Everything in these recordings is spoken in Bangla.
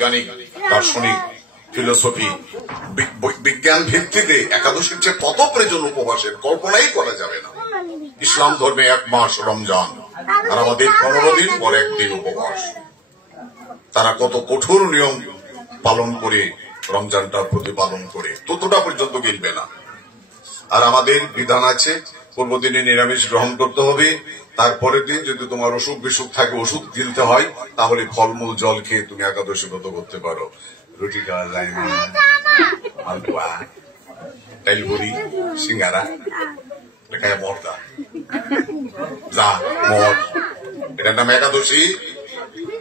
বৈজ্ঞানিক, দার্শনিক, ফিলোসফি, বিজ্ঞান ভিত্তিতে একাদশীর যে কত প্রয়োজন উপবাসের কল্পনাই করা যাবে না। ইসলাম ধর্মে 1 মাস রমজান, আর আমাদের 15 দিন পর একদিন উপবাস। তারা কত কঠোর নিয়ম পালন করে রমজানটা প্রতিপালন করে, ততটা পর্যন্ত গিলবে না। আর আমাদের বিধান আছে, পূর্বদিনে নিরামিষ গ্রহণ করতে হবে, তারপরের দিন যদি তোমার অসুখ বিসুখ থাকে, ওষুধ গিলতে হয়, তাহলে ফলমূল জল খেয়ে তুমি একাদশী ব্রত করতে পারো। রুটি খাওয়া যায় না, মালপোয়া, ডাইলপুরি, সিঙ্গারা, মর্দা, যা মদ, এটার নাম একাদশী।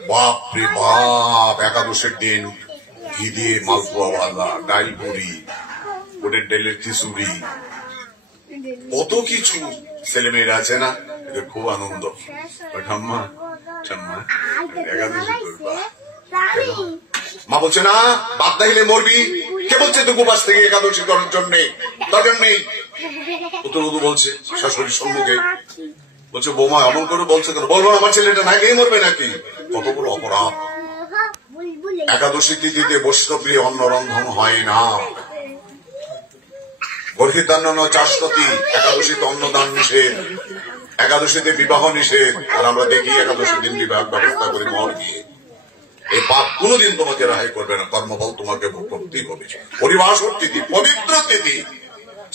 বাপরে বাপ, একাদশের দিন ঘি দিয়ে মালপোয়া ভাজা, ডাইলপুরি, ওদের ডাইলের খিচুড়ি, কত কিছু ছেলেমেয়েরা আছে না, এদের খুব আনন্দ। ঠাম্মা ঠাম্মা একাদশী করবা, মা বলছে না বাদ দাইলে মরবি। কে বলছে তুই উপবাস থেকে একাদশী করার জন্য? দরকার নেই। পুত্রবধূ বলছে শাশুড়ির সম্মুখে, বলছে বৌমা এমন করে বলছে কেন? বলবো আমার ছেলেটা না খেয়ে মরবে নাকি? কত বড় অপরাধ। একাদশী তিথিতে বৈষ্ণবী অন্ন রন্ধন হয় না। বর্হিতান্ন চাষপতি, একাদশীতে অন্নদান নিষেধ, একাদশীতে বিবাহ নিষেধ। আর আমরা দেখি একাদশী দিন বিবাহ ব্যবস্থা করে মর গিয়ে। এই পাপ কোনদিন তোমাকে রেহাই করবে না, কর্মফল তোমাকে ভোগ করতেই হবে। হরিবাসর তিথি, পবিত্র তিথি।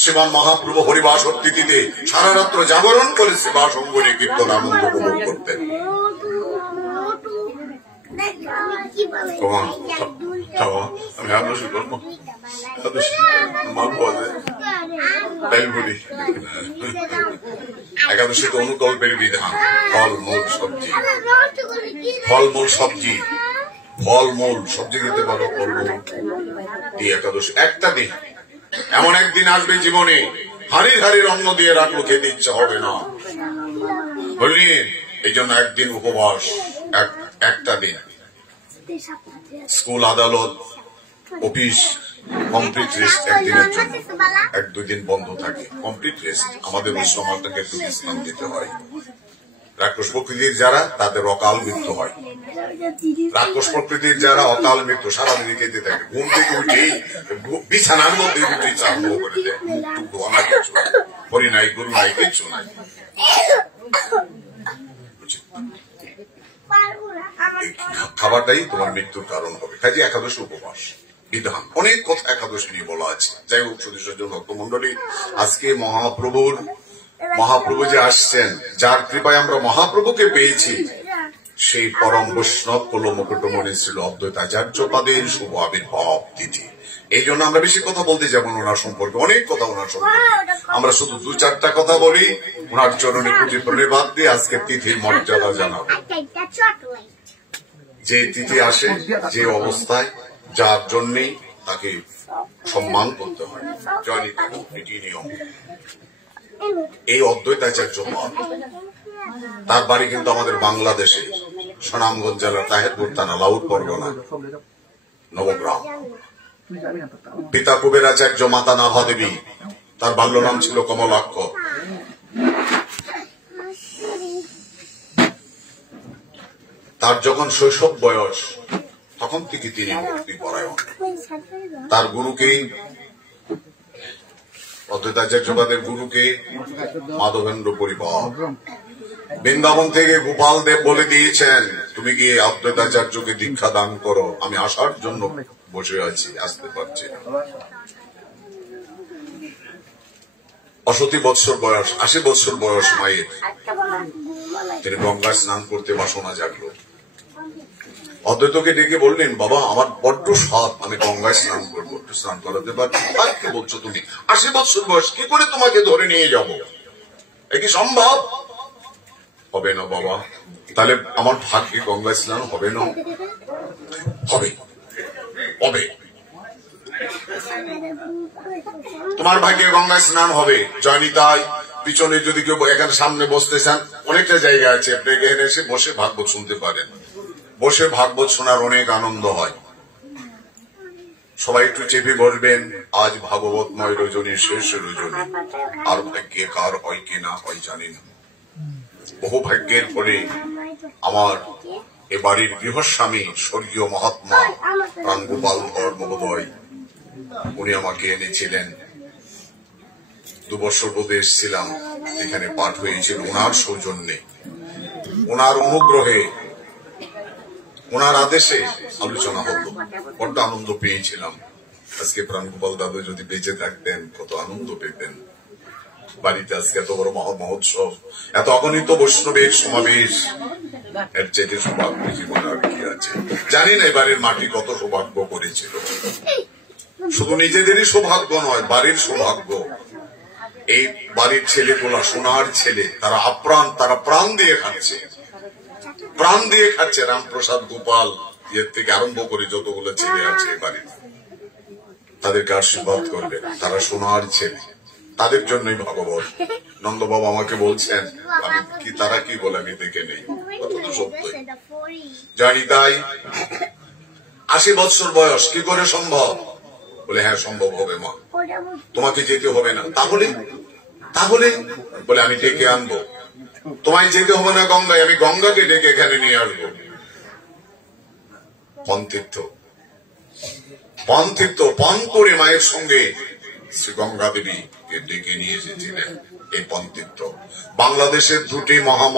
শ্রীমান মহাপ্রভু হরিবাসর তিথিতে সারা রাত্র জাগরণ করে সেবা সঙ্গরে কীর্তন আনন্দ উপভোগ করতেন। আমি একাদশী করবো, একাদশীতে অনুকল্পের বিধান, ফলমূল সবজি, ফলমূল সবজি, ফলমূল সবজি খেতে পারো। ফলমূল দিয়ে একাদশী একটা দিন, এমন একদিন আসবে জীবনে হাড়ির হাড়ির অন্ন দিয়ে রাখলো, খেতে ইচ্ছা হবে না, বুঝলেন? এই জন্য একদিন উপবাস, একটা দিন। স্কুল, আদালত, অফিস কমপ্লিট রেস্ট একদিনের জন্য, 1-2 দিন বন্ধ থাকে, কমপ্লিট রেস্ট। আমাদের ওই সমাজটাকে একটু বিশ্রাম দিতে হয়। রাক্ষস প্রকৃতির যারা, তাদের অকাল মৃত্যু হয়। রাক্ষস প্রকৃতির যারা অকাল মৃত্যু, সারাদিন খেতে থাকে, ঘুম থেকে উঠেই বিছানার মধ্যে আরম্ভ করে দেয়, মুখ টুক ধোয়া কিছু, হরি নাই গুরু নাই, কিচ্ছু নাই। খাবারটাই তোমার মৃত্যুর কারণ হবে। কাজে একাদশী উপবাস বিধান, অনেক কথা একাদশী নিয়ে বলা আছে। যাই হোক, সুদীর্ঘ ভক্তমন্ডলী, আজকে মহাপ্রভু যে আসছেন, যার কৃপায় আমরা মহাপ্রভুকে পেয়েছি, সেই পরম বৈষ্ণব কুল মুকুটমণি ছিল অদ্বৈতাচার্য পাদের শুভ আবির্ভাব তিথি। এই জন্য আমরা বেশি কথা বলতে যাবো ওনার সম্পর্কে, অনেক কথা ওনার সম্পর্কে। আমরা শুধু 2-4টা কথা বলি, ওনার চরণে কোটি প্রণিপাত দিয়ে আজকে তিথির মর্যাদা জানাবো। যে তিথি আসে যে অবস্থায়, যার জন্যই তাকে সম্মান করতে হয়, জানি নীতি নিয়ম। এই অদ্বৈতাচার্য পদ, তার বাড়ি কিন্তু আমাদের বাংলাদেশে সুনামগঞ্জ জেলার তাহেরপুর থানা, লাউড পরগনা, নবগ্রাম। পিতা কুবেরাচার্য, মাতা নাভা দেবী, তার বাল্য নাম ছিল কমলাক্ষ। তার যখন শৈশব বয়স, তখন থেকে তিনি ভক্তি পরায়ণ। তার গুরুকে, অদ্বৈতাচার্যবাদের গুরুকে মাধবেন্দ্র পরিবার বৃন্দাবন থেকে গোপাল দেব বলে দিয়েছেন, তুমি গিয়ে অদ্বৈতাচার্যকে দীক্ষা দান করো, আমি আসার জন্য বসে আছি, আসতে পারছি না। 80 বৎসর বয়স, 80 বৎসর বয়স মায়ের, তিনি গঙ্গায় স্নান করতে বাসনা জাগলো। অদ্বৈতকে ডেকে বললেন, বাবা আমার বড্ড সাধ, আমি গঙ্গায় স্নান করবো, একটু স্নান করাতে পারছি? আর কি বলছো তুমি, 80 বৎসর বয়স, কি করে তোমাকে ধরে নিয়ে যাব? এ কি সম্ভব? হবে না বাবা, তাহলে আমার ভাগ্যে গঙ্গায় স্নান হবে না? হবে, হবে, তোমার ভাগ্যে গঙ্গায় স্নান হবে। জানি তাই পিছনে যদি কেউ এখানে সামনে বসতে চান, অনেকটা জায়গা আছে, আপনি এখানে এসে বসে ভাগবত শুনতে পারেন। বসে ভাগবত শোনার অনেক আনন্দ হয়। সবাই একটু চেপে বসবেন। আজ ভাগবতময় রজনী, শেষ রজনী, আর ভাগ্যে কার হয় কি না হয় জানি না। বহু ভাগ্যের ফলে আমার এ বাড়ির গৃহস্বামী স্বর্গীয় মহাত্মা প্রাণগোপাল ধর মহোদয়, উনি আমাকে এনেছিলেন। 2 বছর বোধে এসেছিলাম, এখানে পাঠ হয়েছিল ওনার সৌজন্যে, ওনার অনুগ্রহে, ওনার আদেশে আলোচনা হতো। বড্ড আনন্দ পেয়েছিলাম। আজকে প্রাণগোপাল দাদু যদি বেঁচে থাকতেন কত আনন্দ পেতেন। বাড়িতে আজকে এত বড় মহোৎসব, এত অগণিত বৈষ্ণবের সমাবেশ, এর চেয়ে সৌভাগ্য জীবন আর কি আছে। জানি না বাড়ির মাটি কত সৌভাগ্য করেছিল। শুধু নিজেদেরই সৌভাগ্য নয়, বাড়ির সৌভাগ্য। এই বাড়ির ছেলেগুলা সোনার ছেলে, তারা আপ্রাণ, তারা প্রাণ দিয়ে খাচ্ছে, প্রাণ দিয়ে খাচ্ছে। রামপ্রসাদ, গোপাল, এর থেকে আরম্ভ করে যতগুলো ছেলে আছে বাড়িতে, তাদেরকে আশীর্বাদ করবেন। তারা সোনার ছেলে, তাদের জন্যই ভগবত। নন্দবাবু আমাকে বলছেন, আমি কি তারা কি বলে আমি দেখে নেই, কত সত্যই জানি। তাই 80 বছর বয়স কি করে সম্ভব? বলে হ্যাঁ সম্ভব হবে মা, তোমাকে যেতে হবে না। তাহলে তাহলে বলে আমি ডেকে আনবো, তোমায় যেতে হবে না গঙ্গায়, আমি গঙ্গাকে ডেকে এখানে নিয়ে আসবো। পন্তীর্থ, পন্তীর্থ পণ করে মায়ের সঙ্গে শ্রী গঙ্গা দেবীকে ডেকে নিয়ে এসেছিলেন এই পন্তীর্থ। বাংলাদেশের 2টি মহা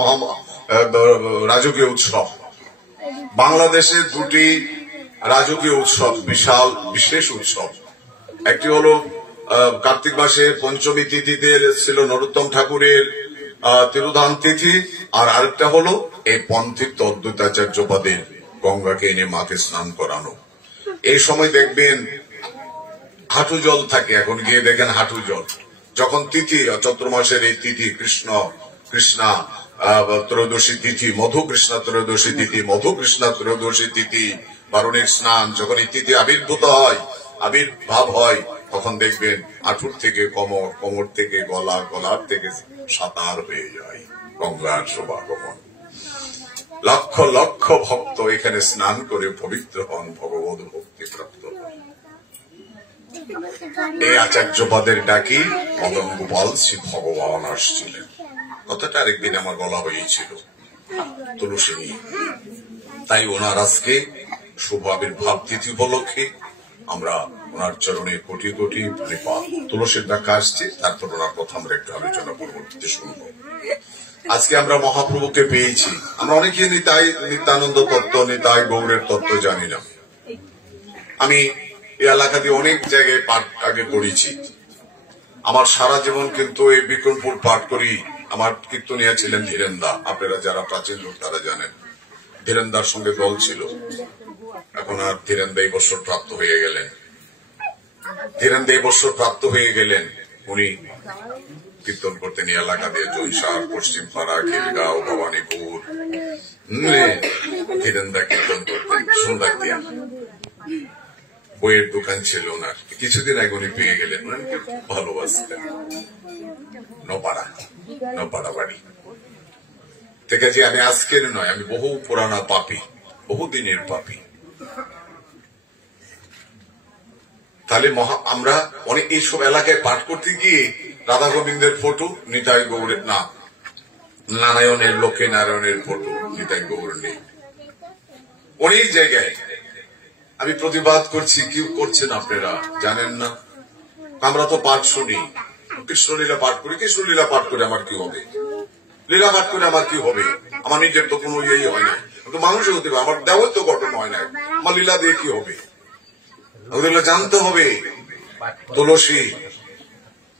রাজকীয় উৎসব, বাংলাদেশের 2টি রাজকীয় উৎসব, বিশাল বিশেষ উৎসব। একটি হলো কার্তিক মাসের পঞ্চমী তিথিতে ছিল নরোত্তম ঠাকুরের তিরোধান তিথি, আর আরেকটা হলো এই পন্থিত অদ্বৈতাচার্যপাদের গঙ্গাকে এনে মাকে স্নান করানো। এই সময় দেখবেন হাঁটু জল থাকে, এখন গিয়ে দেখেন হাঁটু জল। যখন তিথি চৈত্র মাসের এই তিথি কৃষ্ণা ত্রয়োদশী তিথি, মধু কৃষ্ণা ত্রয়োদশী তিথি, মধু কৃষ্ণা ত্রয়োদশী তিথি, বারুণীর স্নান, যখন এই তিথি আবির্ভাব হয়, তখন দেখবেন হাঁটুর থেকে কোমর, কোমর থেকে গলা, গলার থেকে সাঁতার হয়ে যায় গঙ্গার শোভাগমন। লক্ষ লক্ষ ভক্ত এখানে স্নান করে পবিত্র হন, ভগবত ভক্তি প্রাপ্ত হন। এই আচার্যপদের ডাকি মদন গোপাল শ্রী ভগবান আসছিলেন। কথাটা আরেকদিন আমার বলা হয়েছিল তুলসী নিয়ে। তাই ওনার আজকে শুভ আবির্ভাব তিথি উপলক্ষে আমরা ওনার চরণে কোটি কোটি কৃপা। তুলসীর ডাকা আসছে, তারপর ওনার কথা আমরা একটু আলোচনা পরবর্তীতে শুনব। আজকে আমরা মহাপ্রভুকে পেয়েছি। আমরা অনেকে নিত্যানন্দ তত্ত্ব, নিতাই গৌরের তত্ত্ব জানি না। আমি এই এলাকা দিয়ে অনেক জায়গায় পাঠ আগে করেছি। আমার সারা জীবন কিন্তু এই বিক্রমপুর পাঠ করি। আমার কীর্তনিয়া ছিলেন ধীরেন্দা, আপনারা যারা প্রাচীন লোক তারা জানেন। ধীরেন্দার সঙ্গে দল ছিল। এখন আর ধীরেন্দা এই বছর প্রাপ্ত হয়ে গেলেন। ধীরেন্দা এই বছর প্রাপ্ত হয়ে গেলেন। উনি কীর্তন করতেন এই এলাকা দিয়ে, জৈসার, পশ্চিম পাড়া, খিলগাঁও, ভবানীপুর। ধীরেন্দা কীর্তন করতেন সন্ধ্যা দিয়া। বইয়ের দোকান ছিল ওনার। কিছুদিন আগে উনি পেয়ে গেলেন, ভালোবাসতেন। নপাড়া বাড়ি থেকে। যে আমি আজকের নয়, আমি বহু পুরানা পাপী, বহুদিনের পাপী। তাহলে আমরা অনেক এইসব এলাকায় পাঠ করতে গিয়ে রাধা গোবিন্দের ফটো, নিতাই গৌরের না, নারায়ণের, লক্ষ্মী নারায়ণের ফটো, নিতাই গৌর নেই। অনেক জায়গায় আমি প্রতিবাদ করছি, কি করছেন আপনারা জানেন না। আমরা তো পাঠ শুনি, কৃষ্ণলীলা পাঠ করি। কৃষ্ণলীলা পাঠ করে আমার কি হবে? লীলা পাঠ করে আমার কি হবে? আমার নিজের তো কোনো ইয়েই হয় না, তো মানুষই হতে পারে। আমার দেওয়ার তো গঠন হয় না, আমার লীলা দিয়ে কি হবে? ওগুলো জানতে হবে। তুলসী,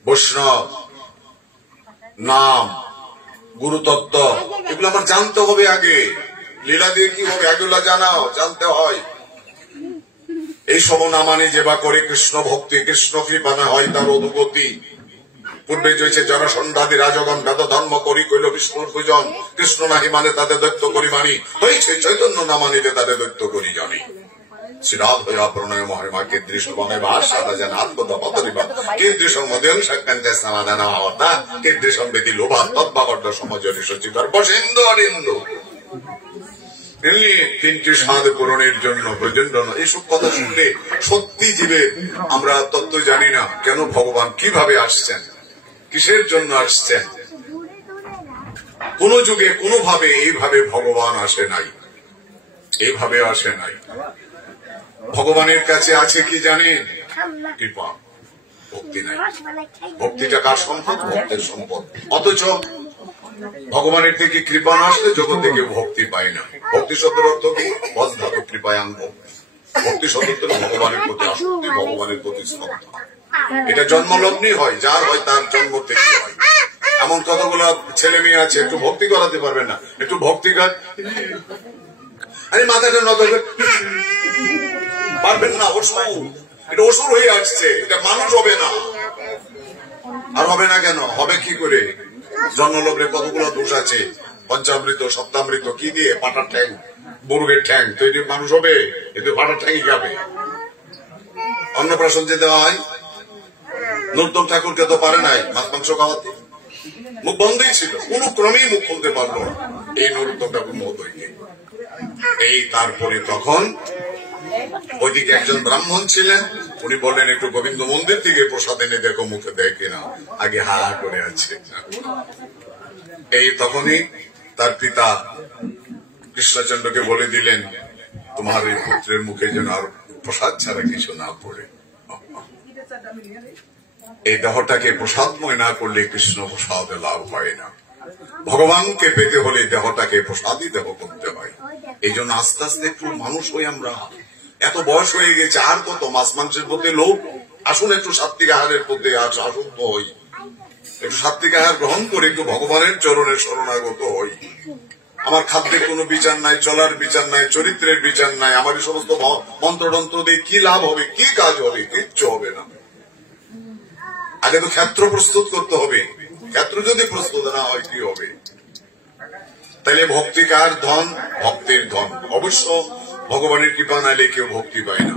বৈষ্ণব, নাম, গুরুতত্ত্ব, এগুলো আমার জানতে হবে আগে। লীলা দিয়ে কি হবে? এগুলো জানতে হয়। এই সব না মানে যেবা করে কৃষ্ণ ভক্তি, কৃষ্ণ কৃপা না হয় তার অধুগতি। পূর্বে জয়ছে জনসন্ধাদি রাজগণ, বেদ ধর্ম করি কইল বিষ্ণুর পূজন। কৃষ্ণ নাহি মানে তাদের দৈত্য করি মানি, হয়েছে চৈতন্য না মানিলে তাদের দৈত্য করি জানি। শ্রীরাধ হইয়া প্রণয় মহিমা কেদ্রী শোভনে বাস সাদা যেন আত্মদা পতরিবা কেদ্রী সংমদেন সাক্ষান্তে সমাধান হওয়া কেদ্রী সংবেদী লোভা তৎবাবদ্ধ সমাজনী সচিতার বসেন্দু অরিন্দু। তিনটি স্বাদ পূরণের জন্য প্রচন্ড। এইসব কথা শুনলে সত্যি জীবে আমরা তত্ত্ব জানি না। কেন ভগবান কিভাবে আসছেন, কিসের জন্য আসছেন? কোন যুগে কোনোভাবে এইভাবে ভগবান আসে নাই। এইভাবে আসে নাই। ভগবানের কাছে আছে কি জানেন? কৃপা। ভক্তি নাই। ভক্তিটা কার সম্পদ? ভক্তের সম্পদ। অথচ ভগবানের থেকে কৃপা না আসলে জগতে কেউ ভক্তি পায় না। ভক্তি শব্দের অর্থ কি? বজ ধাতু কৃপায়াঙ্গ। ভক্তি শব্দ ভগবানের প্রতি আসক্তি, ভগবানের প্রতি শ্রদ্ধা। এটা জন্মলগ্নই হয়, যার হয় তার জন্ম থেকে হয়। এমন কতগুলো ছেলে মেয়ে আছে একটু ভক্তি করাতে পারবে না, একটু ভক্তি কর, আরে মাথাটা নজর পারবেন না। অসুর, এটা অসুর হয়ে আসছে, এটা মানুষ হবে না। আর হবে না কেন? হবে কি করে? জন্মলগ্নে কতগুলো দোষ আছে। পঞ্চামৃত, সপ্তামৃত কি দিয়ে? পাটার ঠ্যাং, মুরগের ঠ্যাং। তো এটি মানুষ হবে? এতে পাটার ঠ্যাংই খাবে। অন্নপ্রাশন যে দেওয়া হয়, নর্তম ঠাকুরকে তো পারে নাই মাছ মাংস খাওয়াতে, মুখ বন্ধই ছিল, কোন ক্রমেই মুখ খুলতে পারলো না এই নরোত্তম ঠাকুর মহোদয়কে। এই তারপরে তখন ওইদিকে একজন ব্রাহ্মণ ছিলেন, উনি বললেন একটু গোবিন্দ মন্দির থেকে প্রসাদ এনে দেখো মুখে দেয় কিনা। আগে হা হা করে আছে। এই তখনই তার পিতা কৃষ্ণচন্দ্রকে বলে দিলেন, তোমার এই পুত্রের মুখে যেন আর প্রসাদ ছাড়া কিছু না পড়ে। এই দেহটাকে প্রসাদময় না করলে কৃষ্ণ প্রসাদ লাভ হয় না। ভগবানকে পেতে হলে দেহটাকে প্রসাদই দেহ করতে হয়। এই জন্য আস্তে আস্তে একটু মানুষ হই আমরা। এত বয়স হয়ে গেছে, আর কত মাছ মাংসের প্রতি লোভ? আসুন একটু সাত্বিক আহারের প্রতি আসক্ত হই, একটু সাত্বিক আহার গ্রহণ করে একটু ভগবানের চরণে শরণাগত হই। আমার খাদ্যের কোনো বিচার নাই, চলার বিচার নাই, চরিত্রের বিচার নাই। আমার এই সমস্ত মন্ত্রতন্ত্র দিয়ে কি লাভ হবে, কি কাজ হবে? কিচ্ছু হবে না। আগে তো ক্ষেত্র প্রস্তুত করতে হবে। ক্ষেত্র যদি প্রস্তুত না হয় কি হবে? তাইলে ভক্তি কার ধন? ভক্তের ধন। অবশ্য ভগবানের কৃপা নাইলে কেউ ভক্তি পায় না।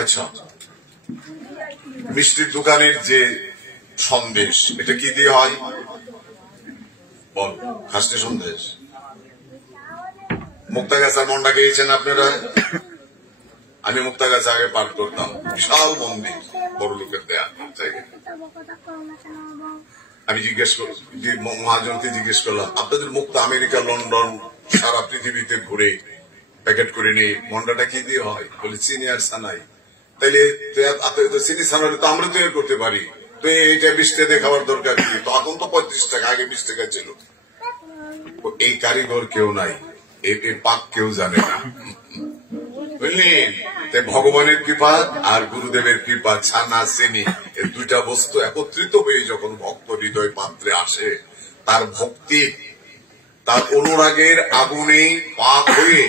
আচ্ছা, মিষ্টির দোকানের যে সন্দেশ, এটা কি দিয়ে হয়? বল, খাসনি সন্দেশ। মুক্তাগাছার মন্ডা খেয়েছেন আপনারা? আমি মুক্তাগাছা আগে পাঠ করতাম, বিশাল মন্দির, বড় লোকের দেয়া। আমি মহাজনকে জিজ্ঞেস করলাম, আপনাদের মুক্তা আমেরিকা, লন্ডন, সারা পৃথিবীতে ঘুরে প্যাকেট করে নিয়ে মন্ডাটা কি দিয়ে হয়? বলে চিনি আর সানাই। তাইলে চিনি সানাই তো আমরা তৈরি করতে পারি, তো এইটা 20 টাকা খাওয়ার দরকার কি? তো এখন তো 35 টাকা, আগে 20 টাকা ছিল। এই কারিগর কেউ নাই, এই পাক কেউ জানে না, বুঝলেন? তাই ভগবানের কৃপা আর গুরুদেবের কৃপা, ছানা চিনি, এই দুইটা বস্তু একত্রিত হয়ে যখন ভক্ত হৃদয় পাত্রে আসে, তার ভক্তি, তার অনুরাগের আগুনে পাক হয়ে,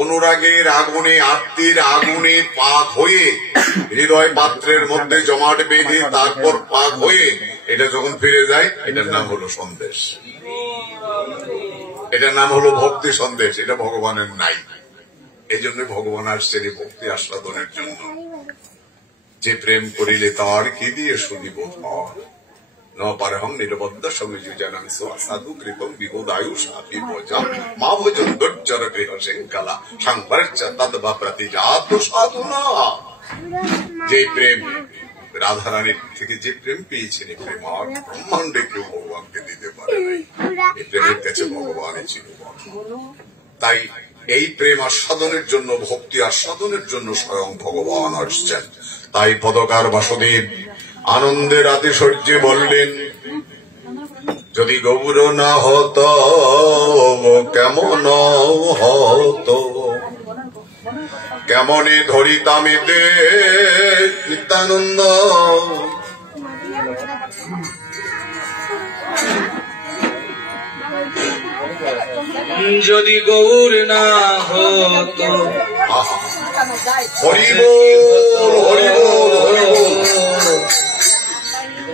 অনুরাগের আগুনে, আত্মীর আগুনে পাক হয়ে হৃদয় পাত্রের মধ্যে জমাট বেঁধে তারপর পাক হয়ে এটা যখন ফিরে যায়, এটার নাম হলো সন্দেশ, এটার নাম হলো ভক্তি সন্দেশ। এটা ভগবানের নাই। এই জন্য ভগবান আসছেন এই ভক্তি আস্বাদনের জন্য। যে প্রেম করিলে তার কি দিয়ে শুনিব ধর, ন পারহং নিরবদ্ধ সমিজু জানাং সাধু কৃপম বিবোধায়ু সাপি ভোজা মা ভোজন দুর্জর গৃহ শৃঙ্খলা সংবর্চ তদ্বা প্রতিজাত সাধুনা। যে প্রেম রাধারানীর থেকে যে প্রেম পেয়েছেন, এই প্রেম আর ব্রহ্মাণ্ডে কেউ ভগবানকে দিতে পারে নাই। এই প্রেমের কাছে ভগবানই ছিল। তাই এই প্রেম আস্বাদনের জন্য, ভক্তি আস্বাদনের জন্য স্বয়ং ভগবান আসছেন। তাই পদকার বাসুদেব আনন্দের আতিশয্যে বললেন, যদি গৌর না হত কেমন হত, কেমনে ধরিতাম এতে নিত্যানন্দ। যদি গৌর না হতো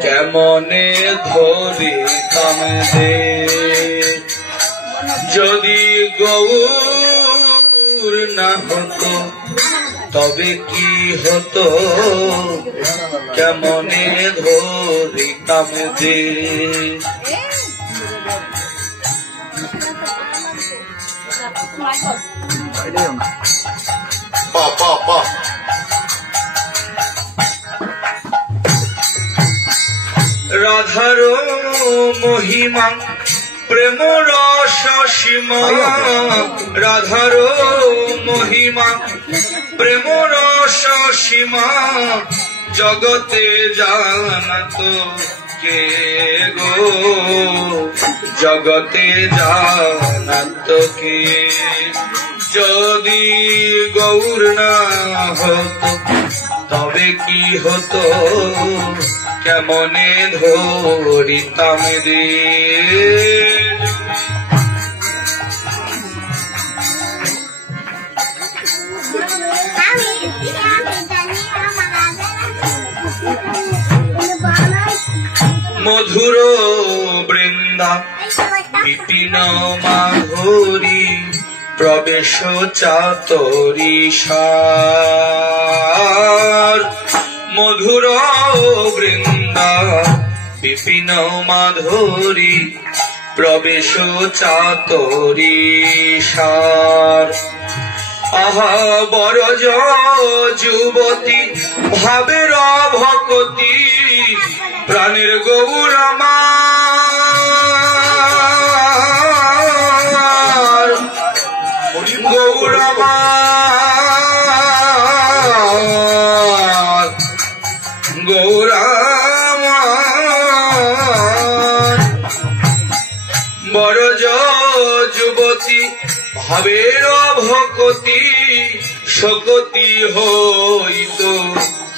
কেমনে ধরিতাম দে, যদি গৌর না হতো তবে কি হতো, কেমনে ধরিতাম দে। রাধার মহিমা প্রেম রস সীমা রাধার মহিমা প্রেম রস সীমা জগতে জানত কে গো জগতে জানত কে যদি গৌর না হতো তবে কি হতো কেমনে ধরিতাম রে মধুর বৃন্দা বিপিন মাধুরী প্রবেশ চাতরী সার মধুর বৃন্দা বিপিন মাধুরী প্রবেশ চাতরী সার আহা বরজ যুবতী ভাবের ভকতি প্রাণের গৌর আমার গৌর আমার গৌর আমার বরজ যুবতী ভাবের ভকতি শকতি হইত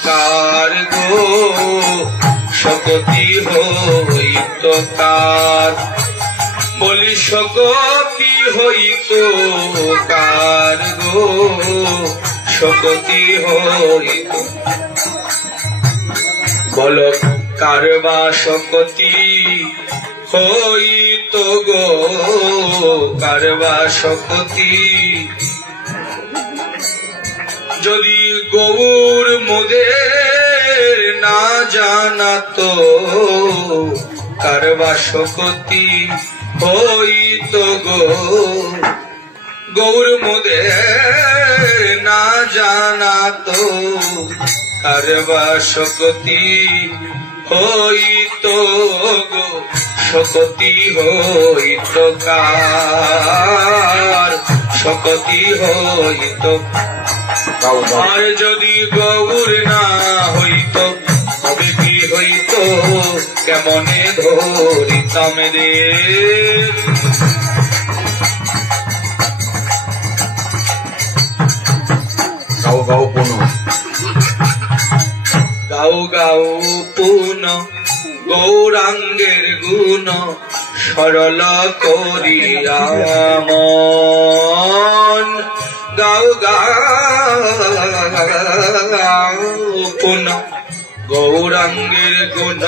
কার গো শকতি হইত কার বলি শকতি হইত কার গো শকতি হইত বল কারবা শকতি হইত গো কারবা শকতি যদি গৌর মোদের না জানাতো কারবা শকতি হইত গো গৌর মোদের না জানাতো কারবা শকতি হইত গো শকতি হইত কার শকতি হইত আর যদি গৌর না হইত তবে কি হইত কেমনে ধরিতাম রে গাও গাও পুন গাও গাও পুন গৌরাঙ্গের গুণ সরল করিয়া মন গাও গাও পুন গৌরাঙ্গের গুণ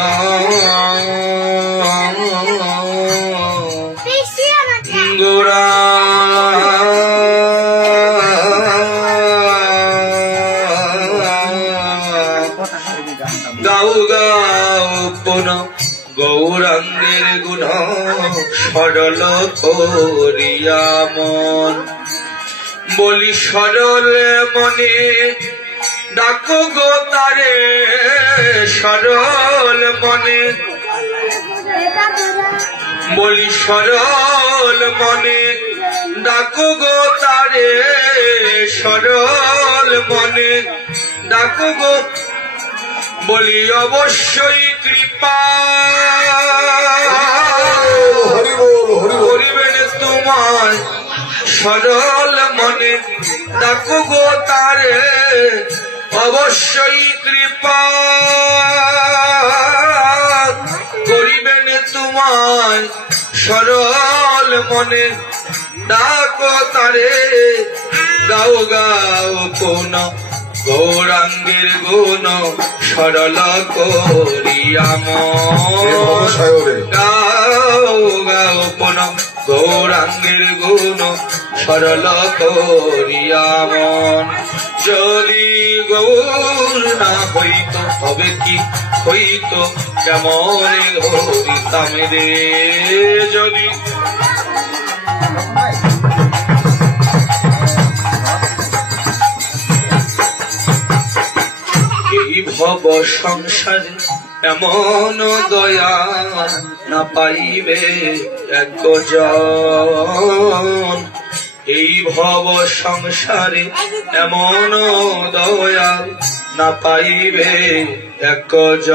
গৌরা গাও গাও পুন গৌরাঙ্গের গুণ সরল করিয়া মন বলি সরল মনে ডাকো গো তারে সরল মনে বলি সরল মনে ডাকো গো তারে সরল মনে ডাকো গো বলি অবশ্যই কৃপা করিবেন তোমায় সরল মনে ডাকো গো তারে অবশ্যই কৃপা করিবেন তোমায় সরল মনে ডাকো তারে গাও গাও কোন গৌরাঙ্গের গুণ সরল করিয়া মন গাও গাও কোন গৌরাঙ্গের গুণ সরল করিয়া মন যদি গৌর না হইত তবে কি হইত কেমন ধরিতাম রে যদি এই ভব সংসারে এমন দয়া না পাইবে একজন, এই ভব সংসারে এমন দয়াল না পাইবে একজন।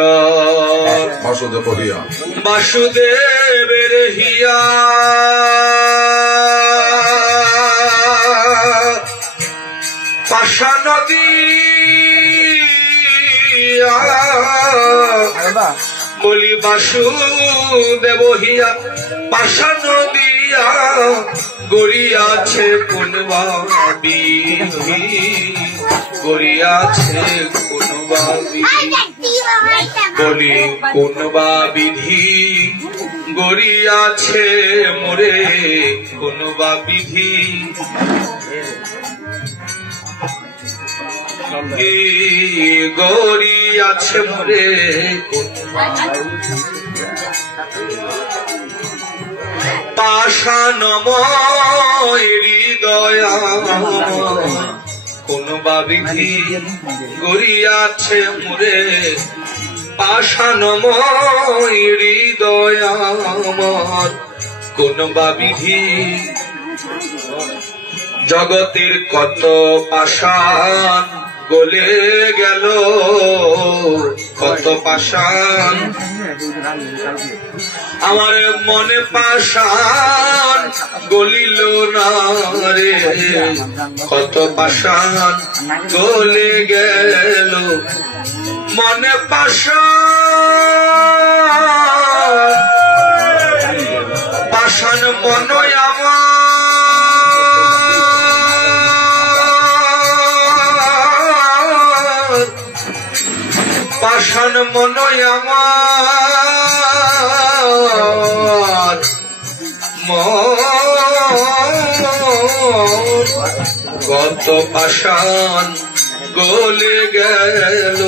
বাসুদেবের হিয়া পাশা নদী বলি, বাসুদেব হিয়া পাশা নদিয়া গড়িয়াছে কোনবাবি, গড়িয়াছে কোনবাবি বলি, কোনবা বিধি গড়িয়াছে মোরে, কোনবা বিধি গড়িয়াছে মোরে, পাষাণময় হৃদয় কোনবা বিধি গড়িয়াছে মোরে, পাষাণময় হৃদয় আমার কোনবা বিধি। জগতের কত পাষাণ গলে গেল, কত পাষাণ আমার মনে পাষাণ গলিল না রে, কত পাষাণ গলে গেল মনে পাষাণ, পাষাণ মনয় আমার পাষাণ মনয় আমার কত পাষাণ গলে গেল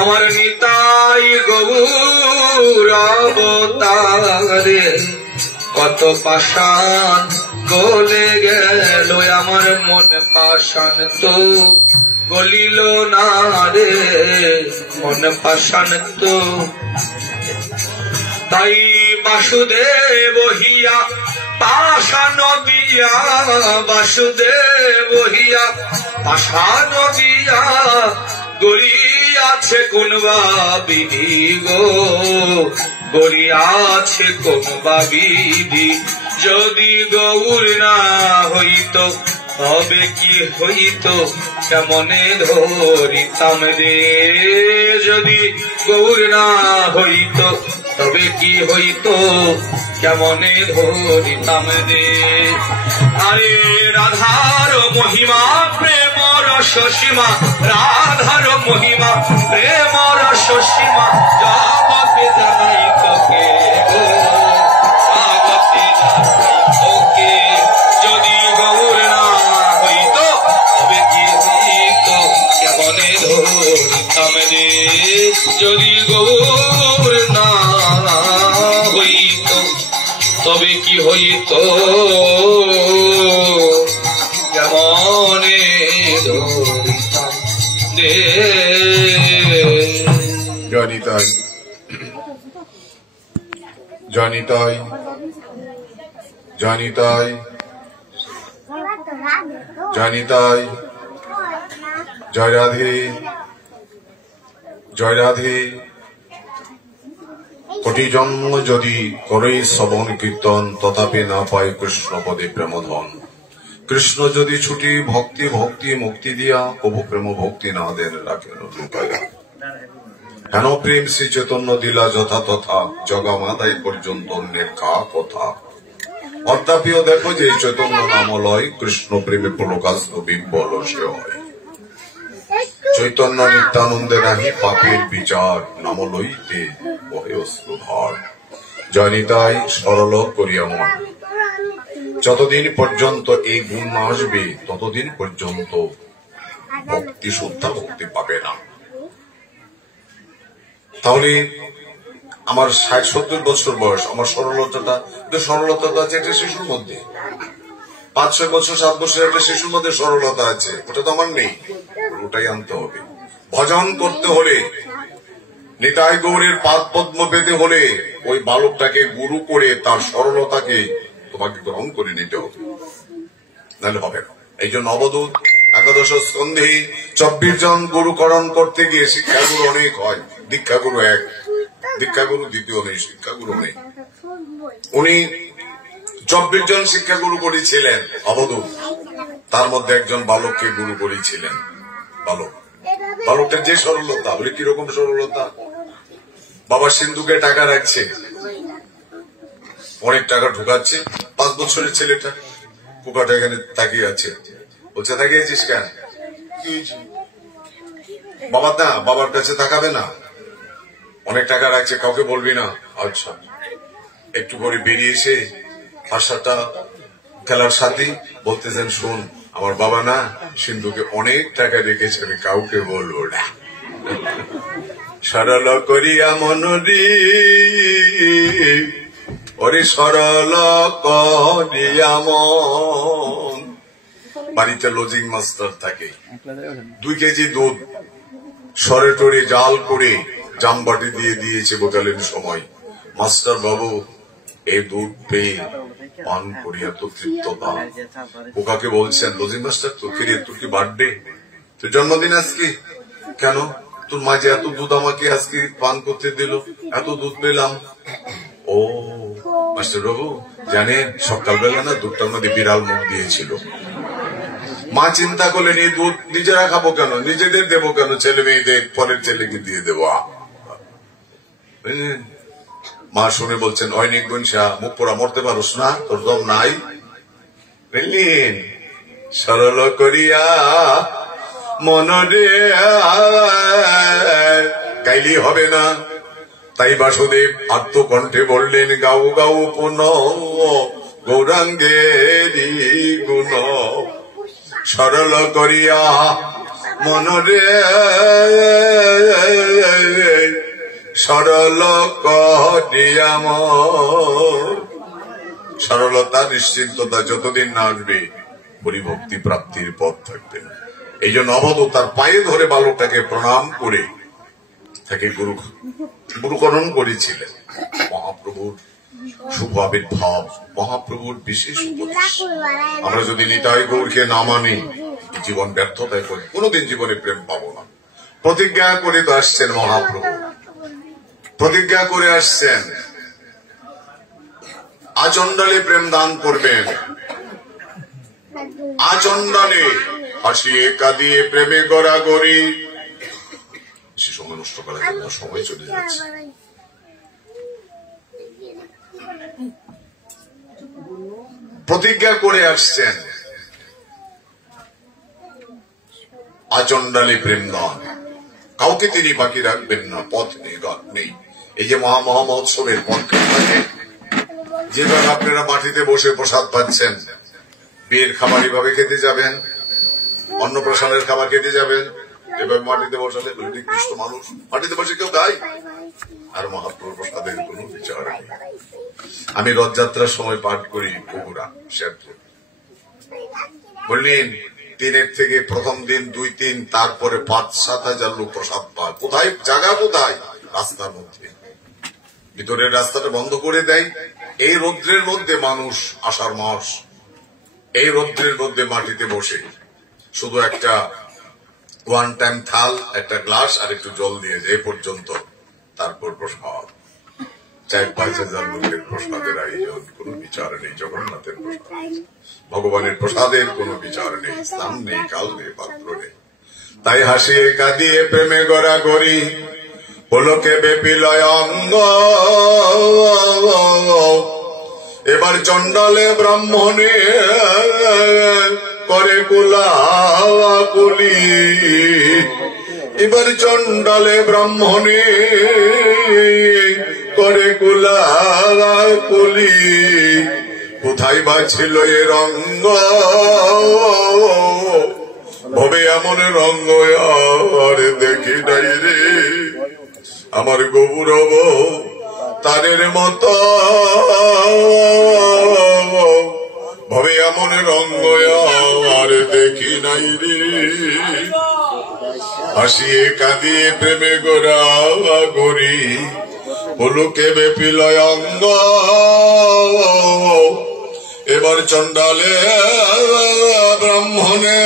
আমার নিতাই গৌর অবতারে, কত পাষাণ গলে গেল আমার মনে পাষাণ তো গলিল না রে, মনে পাষাণ তো। তাই বাসুদেব হিয়া পাষাণ দিয়া, বাসুদেব হিয়া পাষাণ দিয়া গড়িয়াছে কোনবা বিধি গো, গড়িয়াছে কোনবা বিধি। যদি গৌর না হইত তবে কি হইত, কেমনে ধরিতাম রে, যদি গৌর না হইত তবে কি হইত, কেমনে ধরিতাম রে। আরে রাধার মহিমা প্রেম রস সীমা, রাধার মহিমা প্রেম রস সীমা, জগতে জানাই তোকে গো, জগতে জানাই তোকে। যদি গৌর না হইত তবে কি হইত, কেমনে ধরিতাম রে, যদি গৌর না হইত তবে কি হইত, কেমনে ধরিতাম রে। জনিতাই জনিতাই জনিতাই জনিতাই, জয় রাধে জয় রাধে। কোটি জন্ম যদি করে শ্রবণ কীর্তন, তথাপি না পায় কৃষ্ণ পদে প্রেমধন। কৃষ্ণ যদি ছুটি ভক্তি ভক্তি মুক্তি দিয়া, কবু প্রেম ভক্তি না দেন রাখেন লুকায়া। হেন প্রেম শ্রী চৈতন্য দিলা যথা তথা, জগামাদাই পর্যন্ত অন্যের কা কথা। অদ্যাপিও দেখো যে চৈতন্য নামলয়, কৃষ্ণ প্রেমে প্রকাশিত বিম্বল সে হয়। চৈতন্য নিত্যানন্দে নাহি পাপের বিচার, নাম লইতে বহে অশ্রুধার। জনিতাই সরল করিয়া মন, যতদিন পর্যন্ত এই গুণ না আসবে ততদিন পর্যন্ত ভক্তি শুদ্ধ ভক্তি পাবে না। তাহলে আমার ৬০-৭০ বছর বয়স, আমার সরলতাটা আছে একটা শিশুর মধ্যে। ৫-৬ বছর ৭ বছর একটা শিশুর মধ্যে সরলতা আছে, ওটা তো আমার নেই, ওটাই আনতে হবে। ভজন করতে হলে নিতাই গৌরের পাদ পদ্ম পেতে হলে ওই বালকটাকে গুরু করে তার সরলতাকে তোমাকে গ্রহণ করে নিতে হবে, নাহলে হবে না। এই জন্য অবধূত একাদশ স্কন্ধে 24 জন গুরুকরণ করতে গিয়ে শিক্ষাগুরু অনেক হয়, দীক্ষাগুরু এক, দীক্ষাগুরু দ্বিতীয় নেই, শিক্ষাগুরু নেই। উনি 24 জন শিক্ষাগুরু করেছিলেন অবধূত, তার মধ্যে একজন বালককে গুরু করেছিলেন। বালকটার যে সরলতা, বলে কিরকম সরলতা, বাবা সিন্ধুকে টাকা রাখছে, অনেক টাকা ঢুকাচ্ছে, 5 বছরের ছেলেটা কুকাটা এখানে তাকিয়ে আছে, বলছে তাকিয়েছিস কেন, বাবা না বাবার কাছে তাকাবে না, অনেক টাকা রাখছে কাউকে বলবি না। আচ্ছা, একটু করে বেরিয়ে এসে 5-7টা খেলার সাথী বলতেছেন, শোন আমার বাবা না সিন্ধুকে অনেক টাকা রেখেছে, আমি কাউকে বলবো না। সরল করিয়া মনরি ওরে সরল করিয়া মন। বাড়িতে লজিং মাস্টার থাকে, 2 কেজি দুধ সরে টরে জাল করে জামবাটি দিয়ে দিয়েছে বোতলের সময়। মাস্টার বাবু এই দুধ পেয়ে পান করিয়া তো তৃপ্ততা। ওকাকে বলছেন, লজিং মাস্টার তো ফিরে, তোর কি বার্থডে, তোর জন্মদিন আজকে, কেন তোর মাঝে এত দুধ আমাকে আজকে পান করতে দিল, এত দুধ পেলাম। ও মাস্টার বাবু জানেন সকালবেলা না দুধটার মধ্যে বিড়াল মুখ দিয়েছিল। মা চিন্তা করলেন এই দুধ নিজেরা খাবো কেন, নিজেদের দেবো কেন, ছেলে মেয়েদের পরের ছেলেকে দিয়ে দেবো। মা শুনে বলছেন, অনেক গুনশা মুখ পোড়া মরতে পারোস না, তোর দম নাই, বুঝলেন, সরল করিয়া মনরে গাইলি হবে না। তাই বাসুদেব আত্মকণ্ঠে বললেন, গাও গাও পুন গৌরাঙ্গেরি গুণ, সরল করিয়া মনরে সরল করিয়া মন। সরলতা নিশ্চিন্ততা যতদিন না আসবে পরিভক্তি প্রাপ্তির পথ থাকবে না। এই জন্য অবধূত তার পায়ে ধরে বালকটাকে প্রণাম করে তাকে গুরুকরণ করেছিলেন। মহাপ্রভুর শুভ আবির্ভাব, মহাপ্রভুর বিশেষ উপদেশ। আমরা যদি নিতাই গৌরকে না মানি জীবন ব্যর্থতায় করি, কোনদিন জীবনে প্রেম পাবো না। প্রতিজ্ঞা করে তো আসছেন মহাপ্রভু, প্রতিজ্ঞা করে আসছেন আচণ্ডালে প্রেম দান করবেন, আচণ্ডালে হাসিয়ে কাঁদিয়ে প্রেমে গড়াগড়ি। সে সময় নষ্ট করা জন্য সময় চলে যাচ্ছে। প্রতিজ্ঞা করে আসছেন আচণ্ডালে প্রেম দান, কাউকে তিনি বাকি রাখবেন না, পথ নেই ঘাট নেই। এই যে মহোৎসবের পক্ষে থাকে, যেভাবে আপনারা মাটিতে বসে প্রসাদ পাচ্ছেন, বিয়ের খাবার এভাবে খেতে যাবেন, অন্নপ্রাশনের খাবার খেতে যাবেন, এভাবে মাটিতে বসালে নিকৃষ্ট মানুষ মাটিতে বসে কেউ গায়। আর মহাপ্রভুর প্রসাদের কোন বিচার নেই। আমি রথযাত্রার সময় পাঠ করি বগুড়া শেরপুর, বললেন 3 থেকে প্রথম দিন 2-3, তারপরে 5-7 হাজার লোক প্রসাদ পায়। কোথায় জায়গা, কোথায় রাস্তার মধ্যে, ভিতরের রাস্তাটা বন্ধ করে দেয়। এই রৌদ্রের মধ্যে মানুষ, আষাঢ় মাস, এই রৌদ্রের মধ্যে মাটিতে বসে শুধু একটা 1 টাইম থাল, একটা গ্লাস আর একটু জল দিয়ে যায় পর্যন্ত, তারপর প্রসাদ। 4-5 হাজার লোকের প্রসাদের আয়োজন, কোন বিচার নেই। জগন্নাথের প্রসাদ, ভগবানের প্রসাদের কোন বিচার নেই, স্থান নেই, কাল নেই, পাত্র নেই। তাই হাসিয়ে কাঁদিয়ে প্রেমে গড়াগড়ি, হলোকে বেপিলয় অঙ্গ। এবার চণ্ডালে ব্রাহ্মণে করে কুলাকুলি, এবার চণ্ডালে ব্রাহ্মণে করে কুলাকুলি। কোথায় বা ছিল এ রঙ্গ, ভবে এমন রঙ্গ আর দেখি নাই রে। আমার গৌরব তাদের মতো, ভবে এমন রঙ্গ আর দেখি নাই রে। হাসিয়ে কাঁদিয়ে প্রেমে গোরা গরি পুলুকে বেপিলয় অঙ্গ এবার চণ্ডালে ব্রাহ্মণে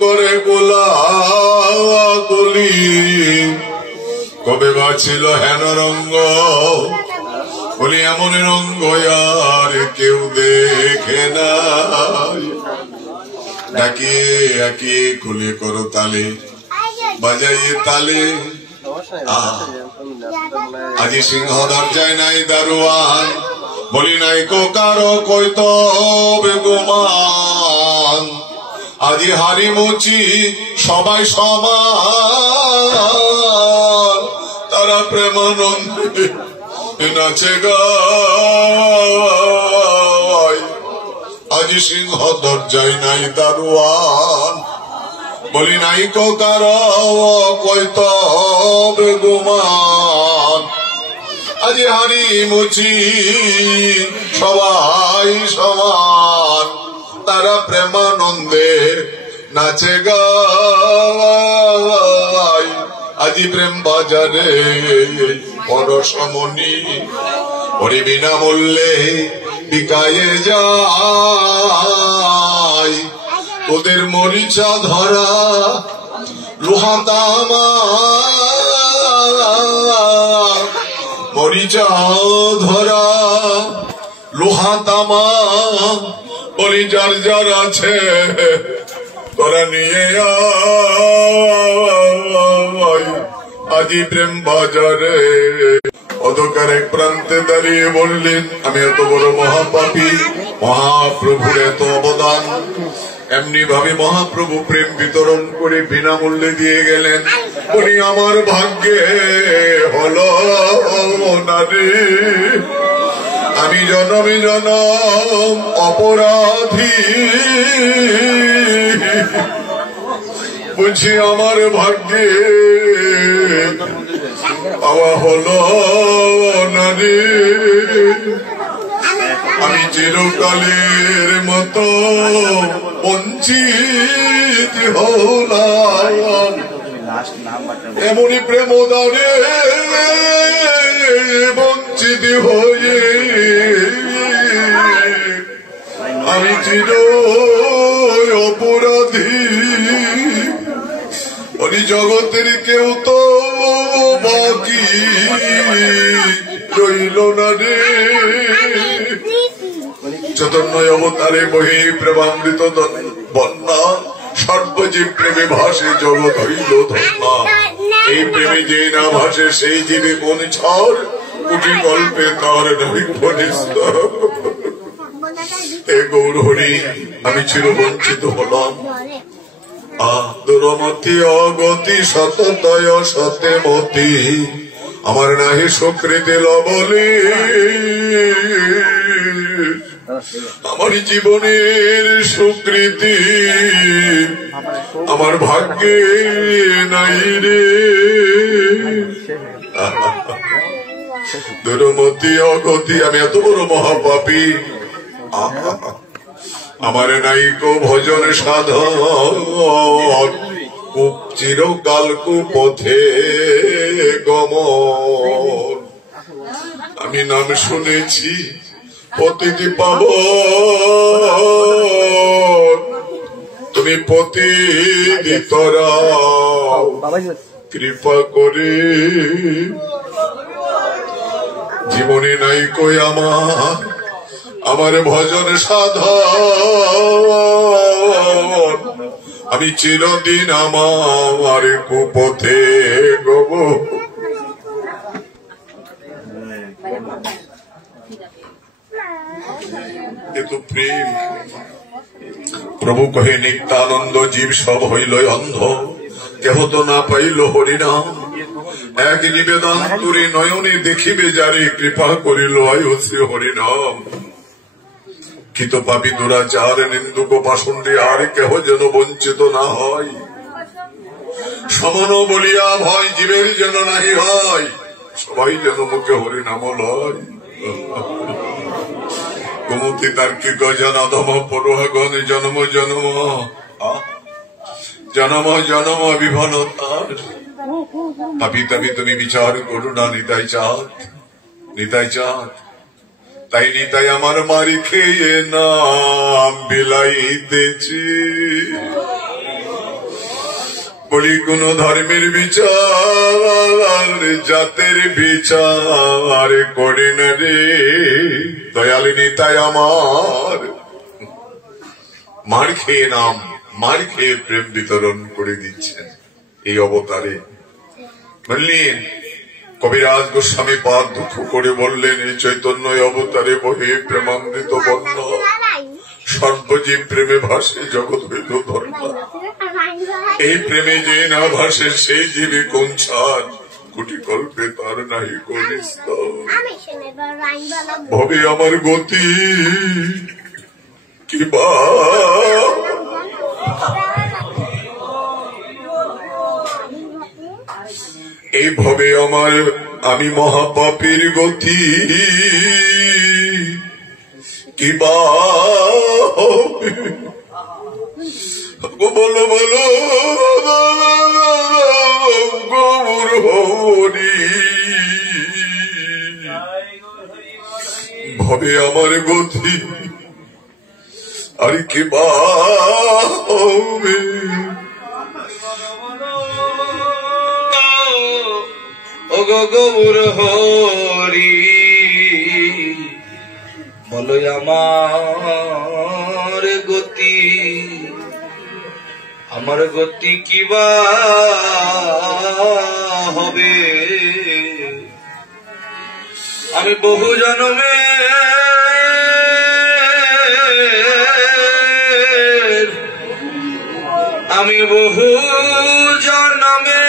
করে কোলাকুলি কবে বাছিল হেন রঙ্গ বলি এমন রঙ্গ আর কেউ দেখে না ডাকিয়ে ডাকিয়ে খুলে করো তালে বাজাইয়ে তালে আজি সিংহ দরজায় নাই দারোয়ান বলি নাই কো কারো কইতো বেগুমান আজি হারি মুচি সবাই সমান তারা প্রেমানন্দে নাচে গায় আজি সিংহ দরজায় নাই দারোয়ান বলি নাই কো কারো কইতো বেগুমান আজি হারি মুচি সবাই সমান তারা প্রেমানন্দে নাচে গায় আজি প্রেম বাজারে পরশমণি ওরে বিনামূল্যে বিকায়ে যায় তোদের মরিচা ধরা লোহা তামা মরিচা ধরা লোহা তামা বলি যার যার আছে তোরা নিয়ে আজি প্রেম বাজারে অন্ধকার এক প্রান্তে দাঁড়িয়ে বললেন আমি এত বড় মহাপাপী মহাপ্রভুর এত অবদান এমনি ভাবে মহাপ্রভু প্রেম বিতরণ করে বিনামূল্যে দিয়ে গেলেন বলি আমার ভাগ্যে হলো নারী আমি জনমে জনম অপরাধী বুঝি আমার ভাগ্যে পাওয়া হলো নারী আমি চিরকালের মতো বঞ্চিত হলাম এমনই প্রেমদানে বঞ্চিত হয়ে আমি চির অপরাধী ওই জগতের কেউ তো বাকি রইল না রে চৈতন্য অবতারে বহি প্রেমামৃত বন্যা সর্বজীব প্রেমে ভাসে জগৎ হইল ধন্যা এই প্রেমে যে না ভাসে সেই জীবে মন ছড় কুটি গল্পে তার নৈপুণিস্তর এ গৌর হরি আমি চিরবঞ্চিত হলাম দুরমতি অগতি সততয় সতে মতি আমার নাহি সুকৃতি লবলি আমার জীবনের সুকৃতি আমার ভাগ্যে নাই রে দুরমতি অগতি আমি এত বড় মহাপাপী আমার নাইকো ভজন সাধন চিরকাল কুপথে গমন আমি নাম শুনেছি পতিতি পাব তুমি পতি দিতরা কৃপা করে জীবনে নাইকো আমার ভজন সাধন আমি চিরদিন আমার কুপথে গব এ তো প্রেম প্রভু কহে নিত্যানন্দ জীব সব হইল অন্ধ কেহ তো না পাইল হরিনাম এক নিবেদন করে নয়নে দেখিবে যারে কৃপা করিল আয়ু শ্রী হরিনাম কিত পাপী দুরাচার নিন্দুক পাষণ্ডে আর কেহ যেন বঞ্চিত না হয় সমান বলিয়া ভয় জীবের যেন নাহি হয় সবাই যেন মুখে হরিনাম লয় কুমতি তার্কিক জন অধম পড়ুয়াগণ জন্ম জন্ম জনম জনম বিভনতার পাপি তাপি তুমি বিচার করো না নিতাই চাঁদ, নিতাই চাঁদ। তাই নিতাই আমার মারি খেয়ে নাম বিলাইতেছি। বলি কোন ধর্মের বিচার জাতের বিচার করে না রে দয়াল নিতাই আমার মার খেয়ে নাম, মার খেয়ে প্রেম বিতরণ করে দিচ্ছেন এই অবতারে। বললেন কবিরাজ গোস্বামী পাদ দুঃখ করে বললেন এই চৈতন্য অবতারে বহে প্রেমামৃত বন্য, সর্বজীব প্রেমে ভাসে জগৎ হইল ধর্ম। এই প্রেমে যে না ভাসে সেই জীবে কোন ছাড়, কোটি কল্পে তার নাই কনিষ্ঠ। ভবে আমার গতি কিবা এই ভবে আমার আমি মহাপাপীর গতি কিবা বলো বলো গৌর হরি। ভবে আমার গতি আর কিবা হবে। ও গৌর হরি বলো আমার গতি, আমার গতি কিবা হবে। আমি বহু জন্মে আমি বহু জন্মে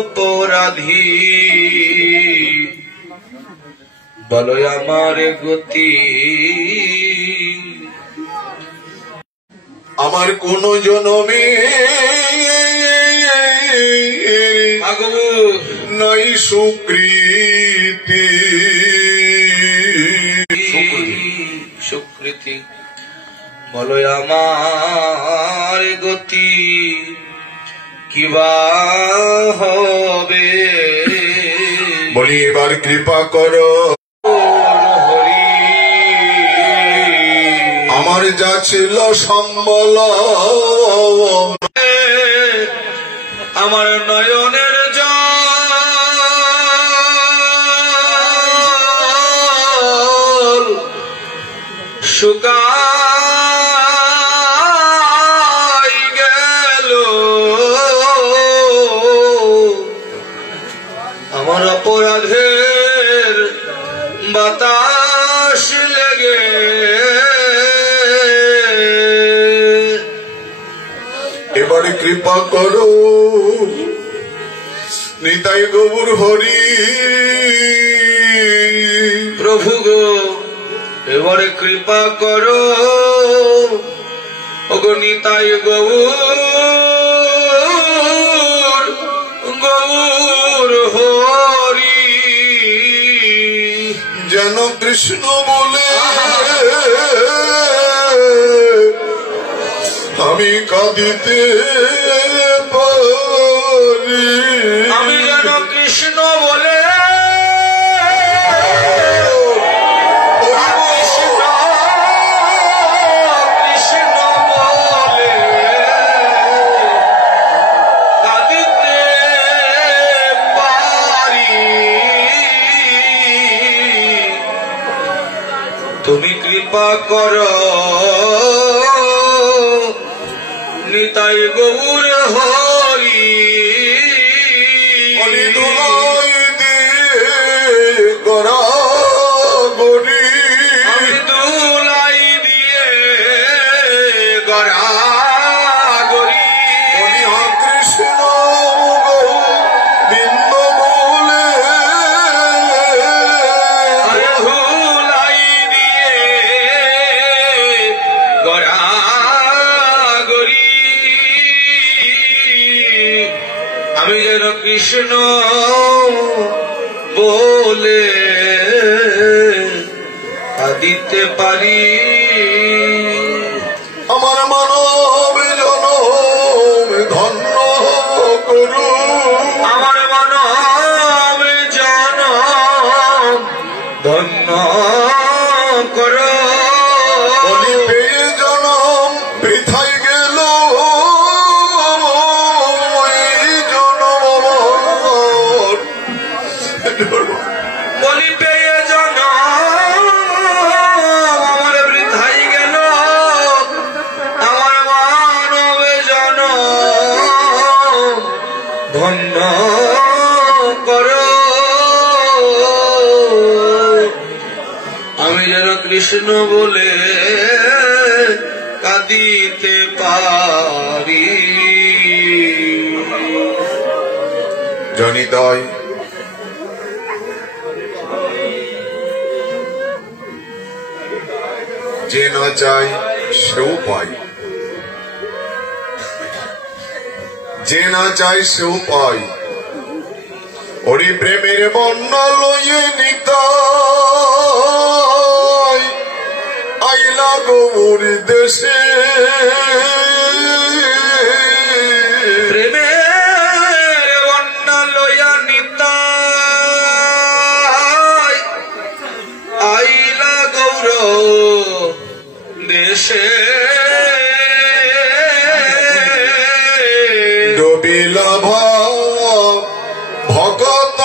অপরাধী বলো আমার গতি। আমার কোন জনমে নাই সুকৃতি, সুকৃতি বলো আমার গতি কিবা হবে। বলি এবার কৃপা করো আমার যা ছিল সম্বল, আমার নয়নের জল শুকাই গেল। আমার অপরাধের বাতাস লেগে এবারে কৃপা করো নিতাই গৌর হরি। প্রভু গো এবারে কৃপা করো ওগো নিতাই গৌর গৌর হরি। যেন কৃষ্ণ বলে আমি কাঁদিতে পারি, আমি যেন কৃষ্ণ বলে কৃষ্ণ কৃষ্ণ বলে কাঁদিতে পারি। তুমি কৃপা করো নিতাই গৌর হরি। অনিদুলাই দিয়ে গড়া গড়ি, আমি দুলাই দিয়ে গড়া গড়ি। বলিয়া কৃষ্ণ গোবিন্দ বলে আরে হুলাই দিয়ে গড়া গড়ি। আমি যেন কৃষ্ণ বলে কাঁদিতে পারি। আমার মানব জনম ধন্য করু, আমার মানব জনম ধন্য করো। বলি পেয়ে জনম বৃথাই গেল, এই জনম আমার। বলি পেয়ে জনম আমার বৃথাই গেল, আমার মানব জনম ধন্য করো। আমি যেন কৃষ্ণ বলে কাঁদিতে পারি। জনিতাই যে না চাই সেও পাই, যে না চাই সেও পাই। ওরে প্রেমের বন্যা লয়ে নিতাই আইলা গৌর দেশে, প্রেমের বন্যা লইয়া নিতাই আইলা গৌর দেশে। ডবিলা ভগত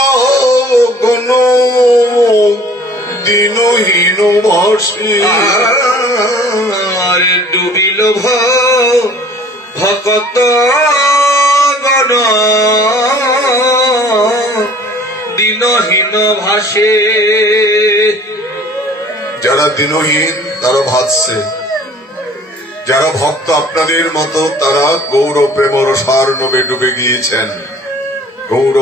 গণ দিনহীন ভাসি, আর ডুবিল ভকত গণ দিনহীন ভাসে। যারা দিনহীন তারা ভাসছে, যারা ভক্ত আপনাদের মতো তারা গৌর প্রেমর সার নবে ডুবে গিয়েছেন। গৌর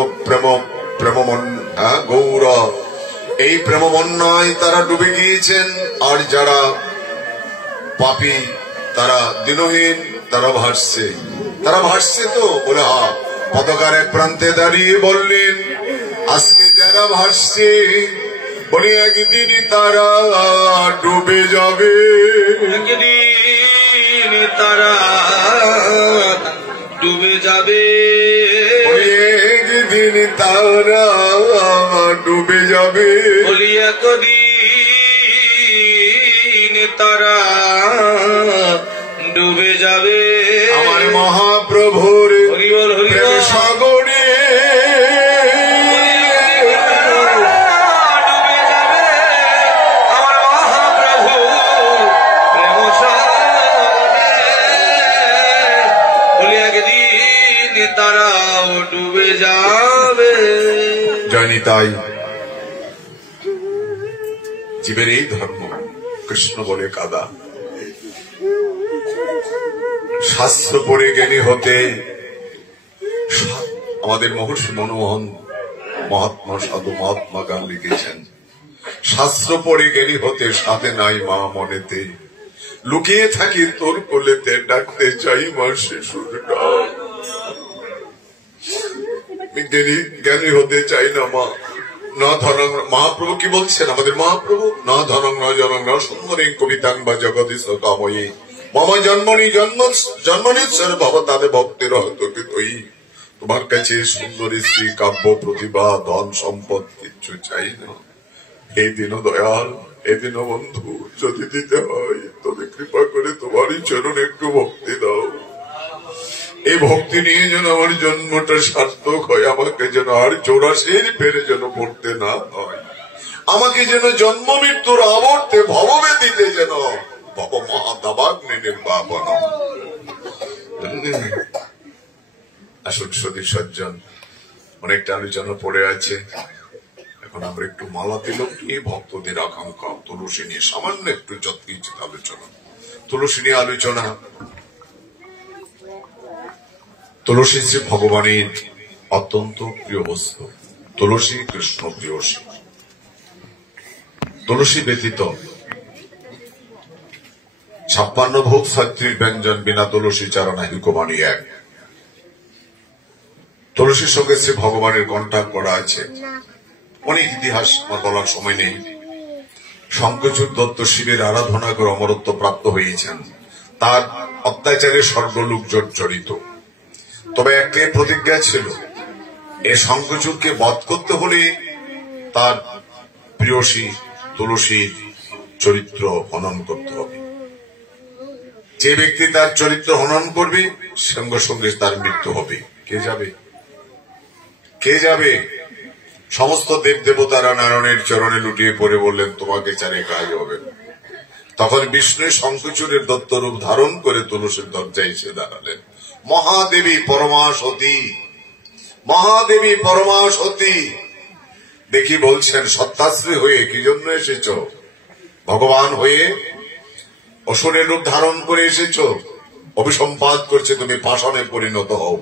গৌর এই প্রেমবন্যায় তারা ডুবে গিয়েছেন। আর যারা পাপী তারা দিনহীন, তারা ভাসছে। তারা ভাসছে তো বলে হা পতাকার এক প্রান্তে দাঁড়িয়ে বললেন আজকে যারা ভাসছে বলে একদিন তারা ডুবে যাবে, একদিন তারা ডুবে যাবে। একদিন তারা ডুবে যাবে, বলি একদিন তারা ডুবে যাবে। আমার মহাপ্রভুর হরি বল হরি প্রেম বল। সাগরে ডুবে যাবে আমার মহাপ্রভু প্রেম সাগরে। বলি একদিন তারাও ডুবে যাবে। জানি তাই জীবের এই ধর্ম কৃষ্ণ বলে কাদা। শাস্ত্র পড়ে জ্ঞানী হতে আমাদের মহর্ষি মনমোহন মহাত্মা সাধু মহাত্মা গান লিখেছেন, শাস্ত্র পড়ে জ্ঞানী হতে সাথে নাই মা মনেতে, লুকিয়ে থাকি তোর কোলেতে ডাকতে চাই মা শিশুর ডাক। জ্ঞানী হতে চাই না মা, না ধরং। মহাপ্রভু কি বলছেন আমাদের মহাপ্রভু? না ধরং ন জনং ন সুন্দরী কবিতাং বা জগদীশ কাময়ী মম জন্মনিশ্বর ভব তাদের ভক্তির হতই। তোমার কাছে সুন্দরী শ্রী কাব্য প্রতিভা ধন সম্পদ কিচ্ছু চাই না। এই দিন দয়াল, এই দিন বন্ধু, যদি দিতে হয় তবে কৃপা করে তোমারই চরণ একটু ভক্তি দাও। এই ভক্তি নিয়ে যেন আমার জন্মটা সার্থক হয়, আমাকে যেন আর 84 ফেরে যেন পড়তে না হয়, আমাকে যেন জন্ম মৃত্যুর আবর্তে ভববেদিতে যেন ভব মহাদাবাগ্নি নির্বাপন। আসুন সদী সজ্জন, অনেকটা আলোচনা পড়ে আছে, এখন আমরা একটু মালা তিলক নিয়ে ভক্তদের আকাঙ্ক্ষা তুলসী নিয়ে সামান্য একটু যৎকিঞ্চিত আলোচনা। তুলসী নিয়ে আলোচনা। তুলসী শ্রী ভগবানের অত্যন্ত প্রিয় বস্তু। তুলসী কৃষ্ণ প্রিয়সী। তুলসী ব্যতীত 56 ভোগ সাত্বিক ব্যঞ্জন বিনা তুলসী চারা নাহি কুমারী এক। তুলসীর সঙ্গে শ্রী ভগবানের কন্টাক্ট করা আছে। অনেক ইতিহাস আমার বলার সময় নেই। শঙ্করচূড় দত্ত শিবের আরাধনা করে অমরত্ব প্রাপ্ত হয়েছেন, তার অত্যাচারে স্বর্গলোক জর্জরিত। তবে একটাই প্রতিজ্ঞা ছিল, এই শঙ্করচূড়কে বধ করতে হলে তার প্রিয়সী তুলসীর চরিত্র হনন করতে হবে। যে ব্যক্তি তার চরিত্র হনন করবে সঙ্গে সঙ্গে তার মৃত্যু হবে। কে যাবে? কে যাবে? সমস্ত দেব দেবতারা নারায়ণের চরণে লুটিয়ে পড়ে বললেন, তোমাকে চারে কাজ হবে। তখন বিষ্ণু শঙ্করচূড়ের দত্ত রূপ ধারণ করে তুলসীর দরজায় এসে দাঁড়ালেন। মহাদেবী পরমা সতী, মহাদেবী পরমা সতী। দেখি বলছেন, সত্যাশ্রী হয়ে কি জন্য এসেছ? ভগবান হয়ে অসুরের রূপ ধারণ করে এসেছ? অভিসম্পাদ করছে তুমি পাষাণে পরিণত হও।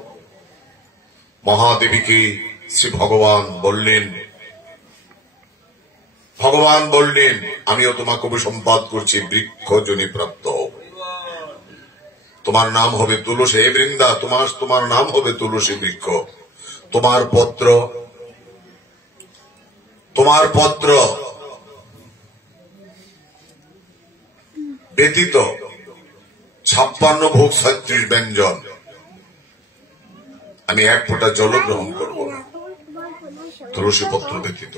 মহাদেবীকে শ্রী ভগবান বললেন, আমিও তোমাকে অভিসম্পাদ করছি, বৃক্ষ জনি প্রাপ্ত হও। তোমার নাম হবে তুলসী। হে বৃন্দা, তোমার নাম হবে তুলসী বৃক্ষ। তোমার পত্র ব্যতীত 56 ভোগ 36 ব্যঞ্জন আমি এক ফোঁটা জল গ্রহণ করব না, তুলসী পত্র ব্যতীত।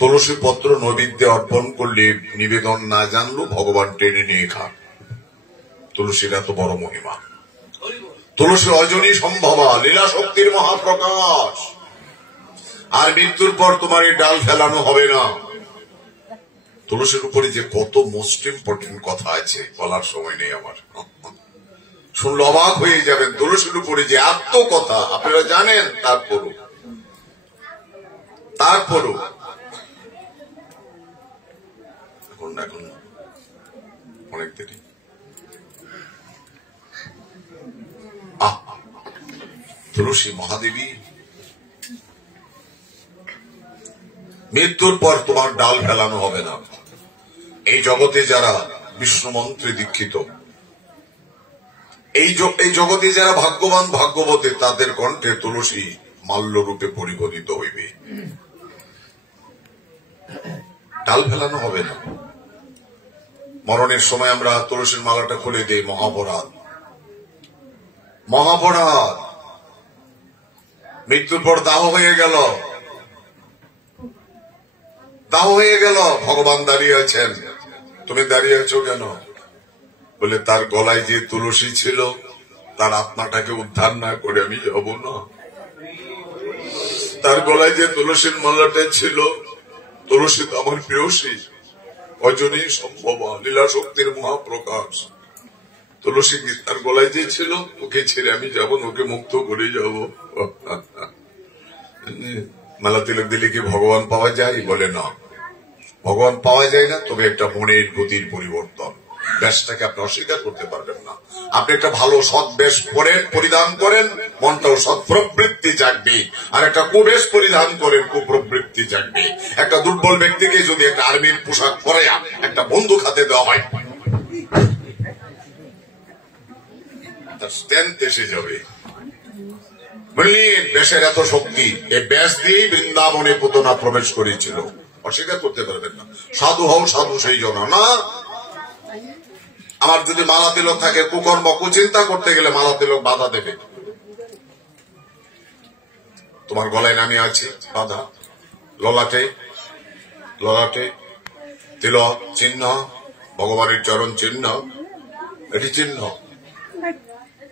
তুলসী পত্র নৈবেদ্যে অর্পণ করলে নিবেদন না জানলেও ভগবান টেনে নিয়ে খান। তুলসীর এত বড় মহিমা। তুলসী অজনী সম্ভবা, লীলা শক্তির মহাপ্রকাশ। আর মৃত্যুর পর তোমার এই ডাল ফেলানো হবে না। তুলসীর উপরে যে কত মোস্ট ইম্পর্টেন্ট কথা আছে, বলার সময় নেই আমার। শুনলে অবাক হয়ে যাবেন, তুলসীর উপরে যে এত কথা আপনারা জানেন। তারপরও এখন অনেক দেরি। তুলসী মহাদেবী, মৃত্যুর পর তোমার ডাল ফেলানো হবে না। এই জগতে যারা বিষ্ণু মন্ত্রে দীক্ষিত, এই জগতে যারা ভাগ্যবান ভাগ্যবতী, তাদের কণ্ঠে তুলসী মাল্য রূপে পরিগণিত হইবে। ডাল ফেলানো হবে না। মরণের সময় আমরা তুলসীর মালাটা খুলে দিই, মহাপরাধ। মৃত্যুর পর দাহ হয়ে গেল, ভগবান দাঁড়িয়ে আছেন। তুমি দাঁড়িয়ে আছো কেন? বলে, তার গলায় যে তুলসী ছিল, তার আত্মাটাকে উদ্ধার না করে আমি যাব না। তার গলায় যে তুলসীর মালাটা ছিল, তুলসী তো আমার প্রিয়সী, অজনী সম্ভবা, লীলা শক্তির মহাপ্রকাশ। তুলসী তার গলায় যে ছিল, ওকে ছেড়ে আমি যাব, ওকে মুক্ত করে যাব। মালা তিলক দিলে কি ভগবান পাওয়া যায়? বলে না, ভগবান পাওয়া যায় না। তবে একটা মনের গতির পরিবর্তন, বেশটাকে আপনি অস্বীকার করতে পারবেন না। আপনি একটা ভালো সৎ বেশ পরিধান করেন, মনটাও সৎ প্রবৃত্তি জাগবে। আর একটা কুবেশ পরিধান করেন, কুপ্রবৃত্তি জাগবে। একটা দুর্বল ব্যক্তিকে যদি একটা আর্মির পোশাক পরে একটা বন্দুক হাতে দেওয়া হয়, তার স্ট্রেংথ এসে যাবে। বুঝলেন? বেশের এত শক্তি। এই বেশ দিয়েই বৃন্দাবনে পুতনা প্রবেশ করেছিল, অস্বীকার করতে পারবেন না। সাধু হও, সাধু সেই জন না। আমার যদি মালা তিলক থাকে, কুকর্ম কুচিন্তা করতে গেলে মালা তিলক বাধা দেবে। তোমার গলায় নামে আছে বাধা, ললাটে তিলক চিহ্ন, ভগবানের চরণ চিহ্ন, এটি চিহ্ন।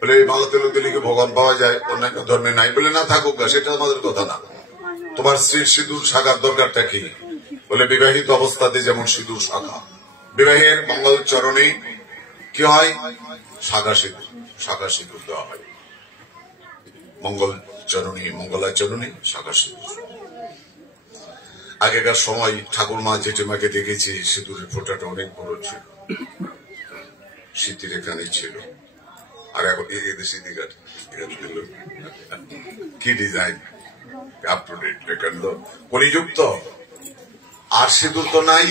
বলে মালা তিলক দিলে কি ভগবান পাওয়া যায়? অন্যান্য ধর্মে নাই। বলে না, থাকুক, সেটা আমাদের কথা না। তোমার স্ত্রীর সিঁদুর শাখার দরকারটা কি? বলে বিবাহিত অবস্থাতে যেমন সিঁদুর শাখা, বিবাহের মঙ্গল চরণে কি হয়? শাখা সিঁদুর দেওয়া হয়। মঙ্গলাচরণে শাখা সিঁদুর। আগেকার সময় ঠাকুরমা জেঠিমাকে দেখেছি, সিঁদুরের ফোঁটাটা অনেক বড় ছিল, স্মৃতির এখানে ছিল। আর এখন এদেশে কি ডিজাইন, আপ টু ডেট, কলিযুক্ত। আর সিঁদুর তো নাই,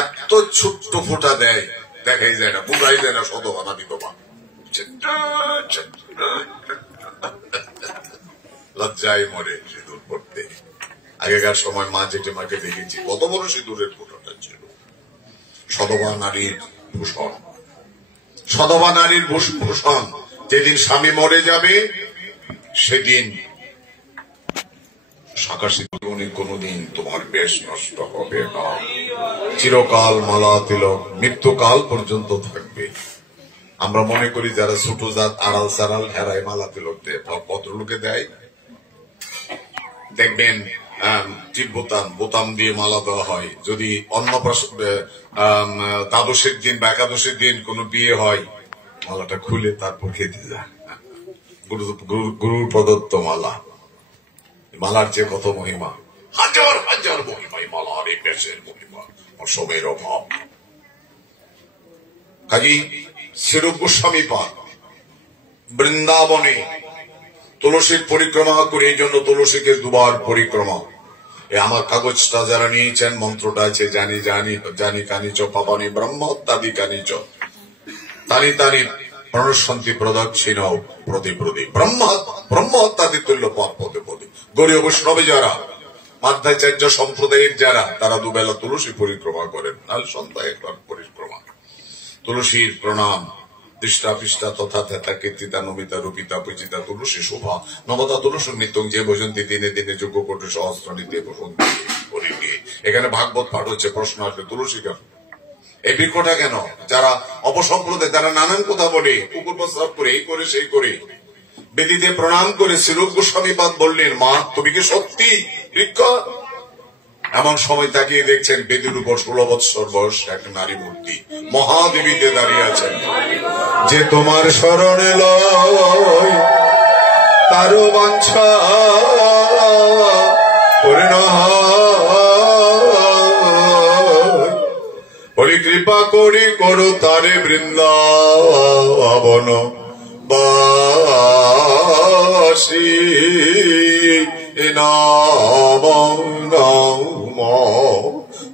এত ছোট্ট ফোঁটা দেয়, দেখাই যায় না, বোঝাই যায় না শতভানা বিধবা। লজ্জায় মরে সিঁদুর পড়তে। আগেকার সময় মা জেঠিমাকে দেখেছি কত বড় সিঁদুরের ফোঁটাটা ছিল। সধবা নারীর ভূষণ, সধবা নারীর ভূষণ। যেদিন স্বামী মরে যাবে সেদিন সাকাশি জীবনে কোনদিন তোমার বেশ নষ্ট হবে না। চিরকাল মালা তিলক মৃত্যুকাল পর্যন্ত থাকবে। আমরা মনে করি যারা ছোট জাত আড়াল সাড়াল হেরায় মালা তিলক দেয়, ভদ্রলোকে দেয়। দেখবেন টিপ বোতাম দিয়ে মালা দেওয়া হয়। যদি দ্বাদশের দিন বা একাদশের দিন কোনো বিয়ে হয়, মালাটা খুলে তারপর খেতে যায়। গুরুর প্রদত্ত মালা, মালার যে কত মহিমা, হাজার হাজার মহিমা মালার, এই বেশের মহিমা অসমের অভাব। কাজী শ্রীরূপ গোস্বামী পাদ বৃন্দাবনে তুলসীর পরিক্রমা করে, এই জন্য তুলসীকে দুবার পরিক্রমা। আমার কাগজটা যারা নিয়েছেন, মন্ত্রটা আছে, জানি জানি জানি কানিচ পাপানি ব্রহ্ম হত্যাদি কানিচ তানি তানি প্রণশান্তি প্রদক্ষিণ প্রতি প্রতি ব্রহ্ম হত্যাদি তুল্য পাপ পদে পদে। গৌরীয় বৈষ্ণবে যারা, মাধ্যাচার্য সম্প্রদায়ের যারা, তারা দুবেলা তুলসী পরিক্রমা করেন, নাহলে সন্ধ্যায় একবার পরিক্রমা। তুলসীর প্রণাম, দৃষ্টা পৃষ্ঠা তথা থেতা কীর্তিতা নমিতা রূপিতা পূজিতা তুলসী শোভা নবতা তুলসী নিত্যং যে ভজন্তি দিনে দিনে যোগ্য কোটি সহস্র নিতে বসন্তি। এখানে ভাগবত পাঠ হচ্ছে, প্রশ্ন আসবে তুলসী কেন, এই বৃক্ষটা কেন? যারা অপসম্প্রদায় তারা নানান কথা বলে, কুকুর প্রস্রাব করে, এই করে সেই করে। বেদিতে প্রণাম করে শ্রীরূপ গোস্বামী পাদ বললেন, মা তুমি কি সত্যি বৃক্ষ? এমন সময় তাকিয়ে দেখছেন বেদির উপর 16 বৎসর বয়স এক নারী মূর্তি মহাদেবীতে দাঁড়িয়ে আছেন। যে তোমার শরণে লয় তারও বাঞ্ছা পূর্ণ হয়, বলি কৃপা করি করো তারে বৃন্দাবন বাসী নাম নাম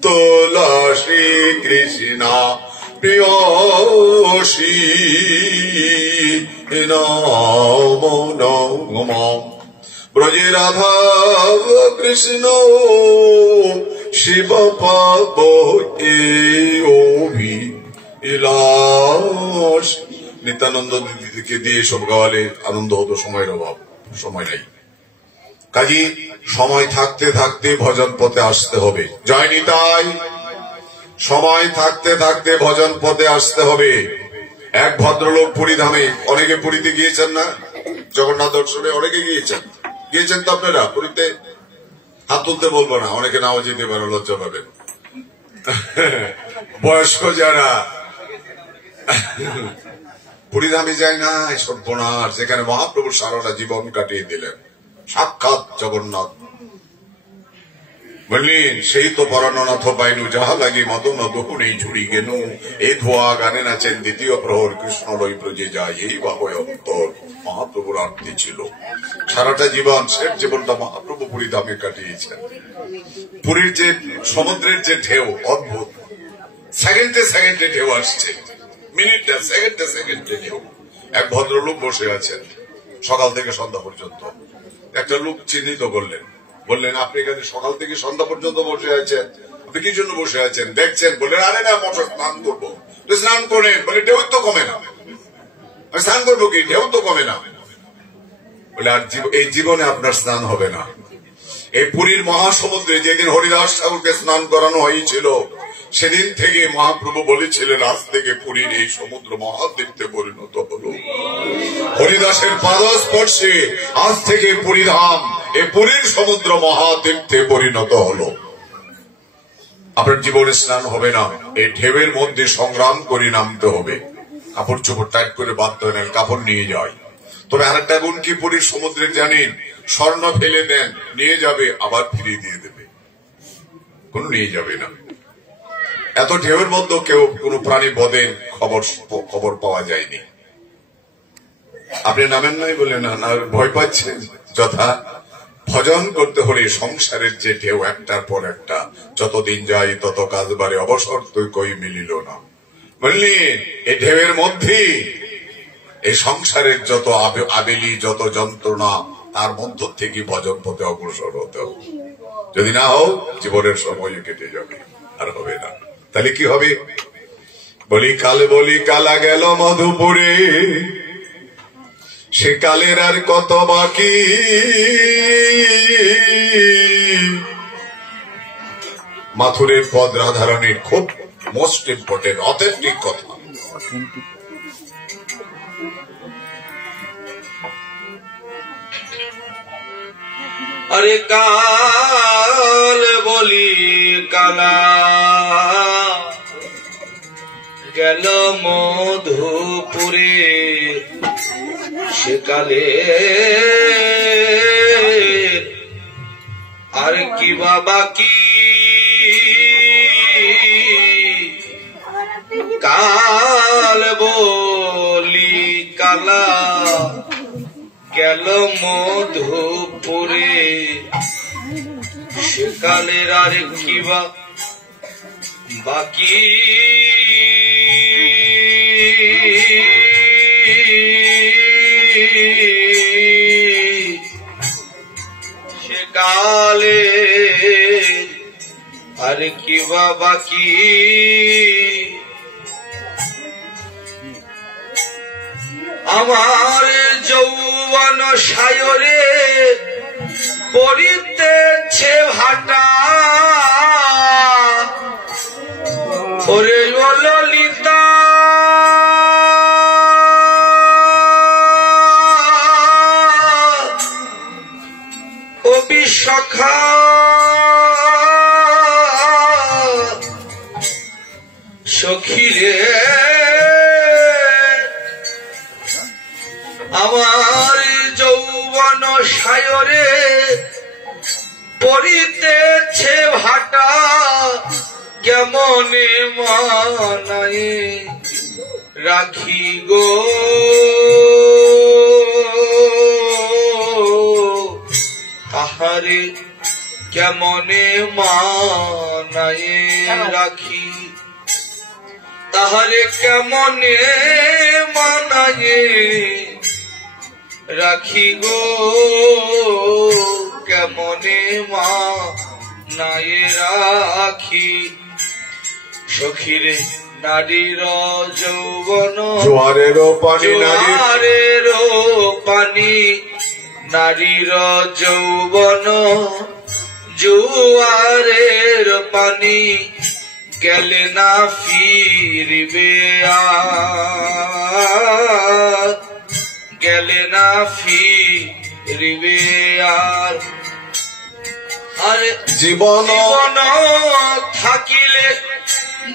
তুলসী কৃষ্ণা প্রিয়সী নাম নাম ব্রজে রাধা কৃষ্ণ শিব পাপ ইলাস। নিত্যানন্দ দিদিকে দিয়ে সব গাওয়ালে আনন্দ হতো, সময়ের অভাব, সময় নাই। কাজী সময় থাকতে থাকতে ভজন পথে আসতে হবে। জয় নিতাই। সময় থাকতে থাকতে ভজন পথে আসতে হবে। এক ভদ্রলোক পুরী ধামে, অনেকে পুরীতে গিয়েছেন না? জগন্নাথ দর্শনে অনেকে গিয়েছেন তো আপনারা? পুরীতে হাত তুলতে বলবো না, অনেকে নাও যেতে পারো, লজ্জা পাবেন। বয়স্ক যারা পুরী ধামে যায় না, সর্বনাশ, যেখানে মহাপ্রভু সারাটা জীবন কাটিয়ে দিলেন, সাক্ষাৎ জগন্নাথ। বললেন, সেই তো পরাণনাথ পাইনু যাহা লাগি মদন দোহনে ঝুড়ি গেনু, এই ধোয়া গানে নাচেন দ্বিতীয় প্রহর কৃষ্ণ লই ব্রজে যায়, এই বাবয় অন্তর। মহাপ্রভুর আরতি ছিল সারাটা জীবন, শেষ জীবনটা মহাপ্রভু পুরী ধামে কাটিয়েছেন। পুরীর যে সমুদ্রের যে ঢেউ অদ্ভুত, সেকেন্ডে সেকেন্ডে ঢেউ আসছে, মিনিটটা সেকেন্ডে সেকেন্ডে ঢেউ। এক ভদ্রলোক বসে আছেন সকাল থেকে সন্ধ্যা পর্যন্ত। একটা লোক চিহ্নিত করলেন, বললেন, আপনি এখানে সকাল থেকে সন্ধ্যা পর্যন্ত বসে আছেন, আপনি কি জন্য বসে আছেন? দেখছেন? বললেন, আরে না, মশা স্নান করবো। স্নান করেন। বলে, ঢেউ তো কমে না। স্নান করবো কি, ঢেউ তো কমে না। বলে, আর এই জীবনে আপনার স্নান হবে না। এই পুরীর মহাসমুদ্রে যেদিন হরিদাস ঠাকুরকে স্নান করানো হয়েছিল, সেদিন থেকে মহাপ্রভু বলেছিলেন, আজ থেকে পুরীর এই সমুদ্র মহাতীর্থে পরিণত হল। হরিদাসের পাদস্পর্শে আজ থেকে পুরী ধাম, এই পুরীর সমুদ্র মহাতীর্থে পরিণত হল। আপনার জীবনে স্নান হবে না, এই ঢেউয়ের মধ্যে সংগ্রাম করে নামতে হবে। কাপড় চোপড় টাইট করে বাঁধতে হয়, কাপড় নিয়ে যায়। তবে আরেকটা গুণ কি পুরীর সমুদ্রে জানেন? স্বর্ণ ফেলে দেন, নিয়ে যাবে, আবার ফিরিয়ে দিয়ে দেবে, কোন নিয়ে যাবে না। এত ঢেউয়ের মধ্যে কেউ কোন প্রাণী বধের খবর পাওয়া যায়নি। আপনি নামেন নাই বলে না ভয় পাচ্ছেন? যথা ভজন করতে হলে সংসারের যে ঢেউ একটার পর একটা, যতদিন যায় তত কাজ বাড়ে, অবসর তুই কই মিলিল না। বললেন, এই ঢেউয়ের মধ্যে এই সংসারের যত আবেলি, যত যন্ত্রণা, তার মধ্য থেকে ভজন পথে অগ্রসর হতে হবে। যদি না হোক জীবনের সময় কেটে যাবে, আর হবে না। তাহলে কি হবে? বলি কালা গেল মধুপুরে, সে কালের আর কত বাকি। মাথুরের পদ রাধারানীর খুব মোস্ট ইম্পর্টেন্ট অথেন্টিক কথা। अरे काल बोली काला गেল মধুপুরে, সেকালে আর কি বাকি। কাল বলি কালা গেল মধুপুরে, সেকালের আর কি বাকি। সেকালে আর কি বাকি। আমার যৌবন সায়রে পড়িতেছে ভাটা, ওরে ও ললিতা ও বিশাখা, সখিরে আমার যৌবন সায়রে পড়িতেছে ভাটা, কেমনে মানায় রাখি গো। আহারে কেমনে মানায় রাখি, তাহারে কেমনে মানায় রাখি গো। কেমনে মানায় রাখি, সখীরে নারীর যৌবন জোয়ারের পানি, জোয়ারের পানি, নারীর যৌবন জোয়ারের পানি, গেলে না ফিরবে আর, গেলে না ফিরবে আর। আরে জীবন থাকিলে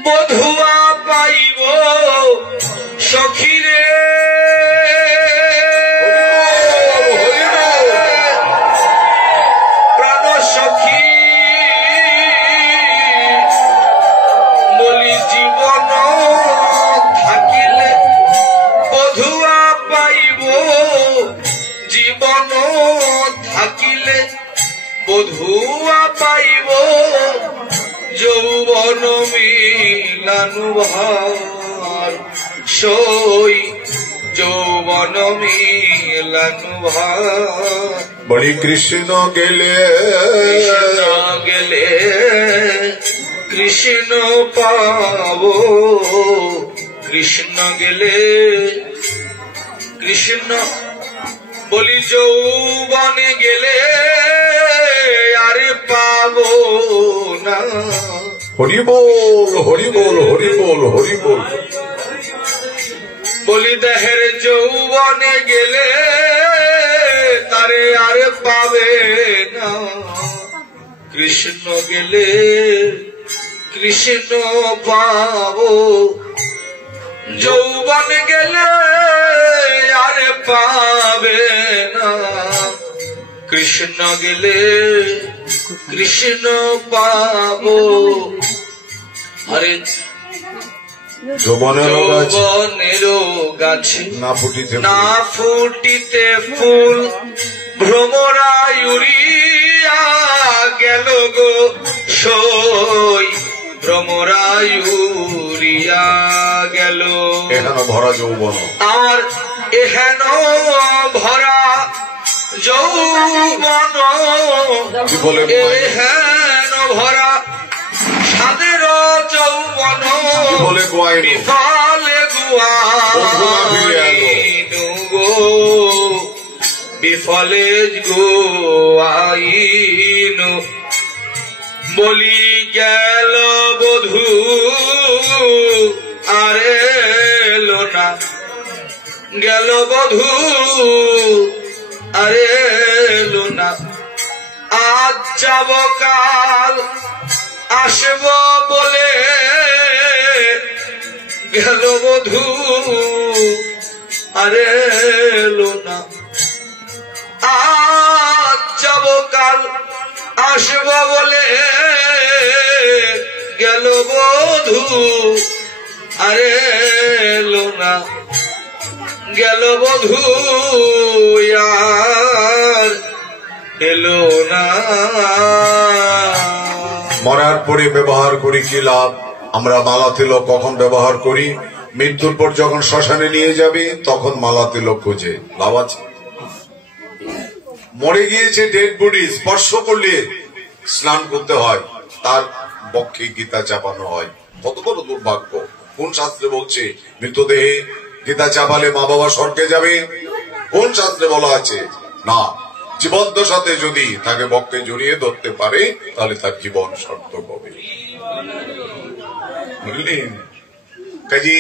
বধুয়া পাইব সখীরে, প্রাণ সখী বলি। জীবন থাকিলে বধুয়া পাইব, জীবন থাকিলে বধুয়া পাইব, যৌবন মিলানু ভার সই, যৌবন মিলানু ভার। বলি কৃষ্ণ গেলে গেলে কৃষ্ণ পাবো, কৃষ্ণ গেলে কৃষ্ণ বলি। যৌবনে গেলে আরে পাবো না। হরি বল হরি বল হরি বল হরি বল। বলি দেহের যৌবনে গেলে তারে আর পাবে না, কৃষ্ণ গেলে কৃষ্ণ পাবো। যৌবন গেলে আর পাবে না, কৃষ্ণ গেলে কৃষ্ণ পাবো। আরে যৌবনেরও গাছে না ফুটিতে ফুল, ভ্রমরায় উড়িয়া গেল গো সই, ভ্রমরায় উড়িয়া গেল। এখানে ভরা যৌবন, আর এহেন ভরা যৌবন এ হেন ভরা সাদের যৌবন বিফলে গো বিফলে গোয়াইন বলি গেল বধূ আরে এলো না গেল বধূ আরে এলো না আজ যাব কাল আসব বলে গেল বধূ আরে এলো না আজ যাব কাল আসব বলে গেল বধূ আরে এলো না গেল বধূ আর এলো না। মরার পরে ব্যবহার করি কি লাভ? আমরা মালা তিলক কখন ব্যবহার করি? মৃত্যুর পর যখন শ্মশানে নিয়ে যাবে তখন মালা তিলক খোঁজে, লাভ আছে? মরে গিয়েছে ডেড বডি, স্পর্শ করলে স্নান করতে হয়, তার বক্ষে গীতা চাপানো হয়। কত বড় দুর্ভাগ্য! কোন শাস্ত্রে বলছে মৃতদেহে গীতা চাপালে মা বাবা স্বর্গে যাবে? কোন শাস্ত্রে বলা আছে? না, জীবন্ত সাথে যদি তাকে বক্ষে জড়িয়ে ধরতে পারে তাহলে তার জীবন সার্থক হবে। বুঝলেন? কাজে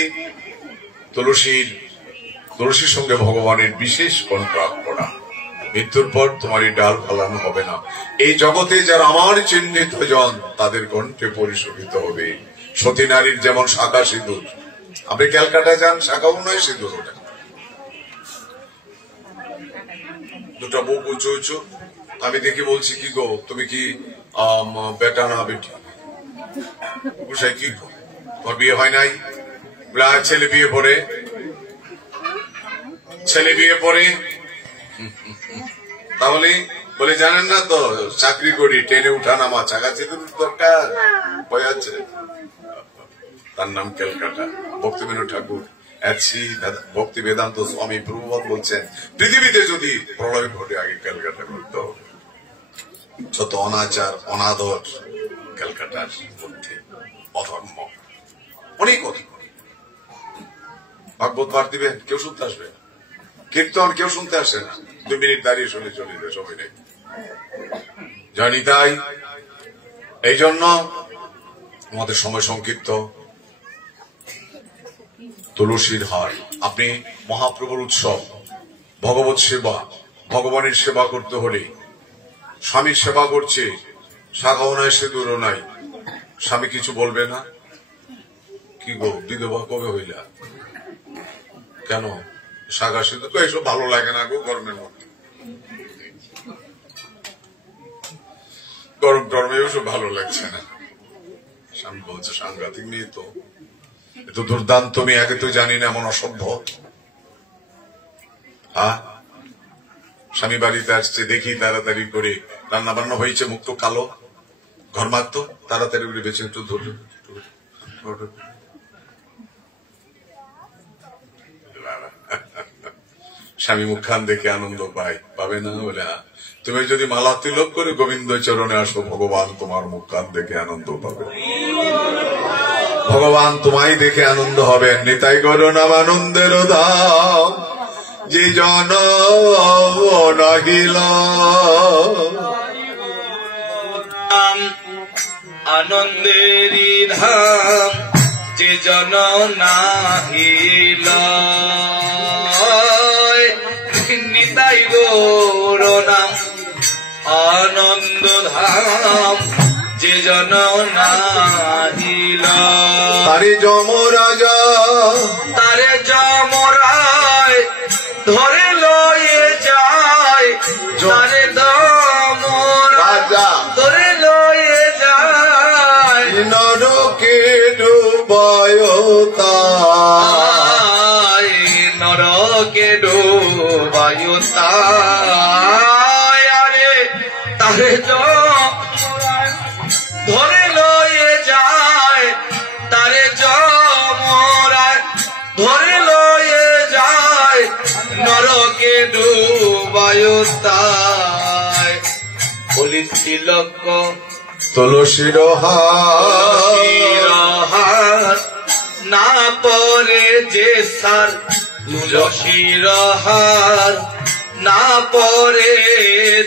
তুলসীর সঙ্গে ভগবানের বিশেষ কন্ট্রাক্ট করা। মৃত্যুর পর তোমার এই ডাল ফালানো হবে না। এই জগতে যারা আমার চিহ্নিত জন তাদের কণ্ঠে পরিশোভিত হবে। সতী নারীর যেমন শাখা সিঁদুর, আপনি ক্যালকাটা যান, শাখাও নয় সিঁদুর, ওটা দুটা বুক উঁচু উঁচু। আমি দেখি বলছি, কি গো তুমি কি বেটা না বেটি? বুঝাই কি গো তোর বিয়ে হয় নাই? ছেলে বিয়ে পড়ে তাহলে বলে জানেন না তো চাকরি করি, ট্রেনে উঠা নামা, চাকা সিঁদুর দরকার আছে। তার নাম ক্যালকাটা। ভক্তিবিনোদ ঠাকুর ভক্তি বেদান্ত স্বামী প্রভুপাদ বলছেন পৃথিবীতে যদি প্রলয় ঘটে আগে ক্যালকাটা করতে হবে। যত অনাচার অনাদর ক্যালকাটার মধ্যে, অধর্ম, অনেক অধর্ম। ভাগবত পাঠ দিবেন, কেউ শুনতে আসবে না। কীর্তন কেউ শুনতে আসে না, 2 মিনিট দাঁড়িয়ে শুনে চলে যায়, সবাই নেই জানি। তাই এই জন্য আমাদের সময় সংক্ষিপ্ত। তুলসীর হার, আপনি মহাপ্রভুর উৎসব, ভগবত সেবা, ভগবানের সেবা করতে হলে স্বামীর সেবা করছে, শাখাও নাই সিঁদুরও নাই, স্বামী কিছু বলবে না? কি গো বিধবা কবে হইলা? কেন? শাখা সিঁদুর তো এসব ভালো লাগে না গো গরমের মধ্যে, গরম টরমে ওসব ভালো লাগছে না। স্বামী বলছে সাংঘাতিক মেয়ে তো, এত দুর্দান্ত মেয়ে, আগে তো জানি না এমন অসভ্য। হ্যাঁ, স্বামী বাড়িতে আসছে, দেখি তাড়াতাড়ি করে রান্না বান্না হয়েছে, মুখ তো কালো, ঘর মারতো, তাড়াতাড়ি করে বেঁচে একটু ধরল। স্বামী মুখখান দেখে আনন্দ পাবে না? বলে তুমি যদি মালা তিলক করে গোবিন্দ চরণে আসো, ভগবান তোমার মুখখান দেখে আনন্দ পাবে, ভগবান তোমায় দেখে আনন্দ হবেন। নিতাই গৌর নাম আনন্দের ধাম, যে জন নাহিল আনন্দেরই ধাম, যে জন নাহিল। নিতাই গৌর নাম আনন্দ ধাম, যে জন নাহিল। তারে যমরাজা ধরে লয়ে যায়, তারে যমরাজা ধরে লয়ে যায়, নরকে ডুবায় তাই, নরকে ডুবায় তাই। আরে তারে ধরে লয়ে যায়, তারে যমরাজ ধরে লয়ে যায়, নরকে ডুবায় তাই। তিলক তুলসীর হার না পরে যে সার তুলসীর হার না পরে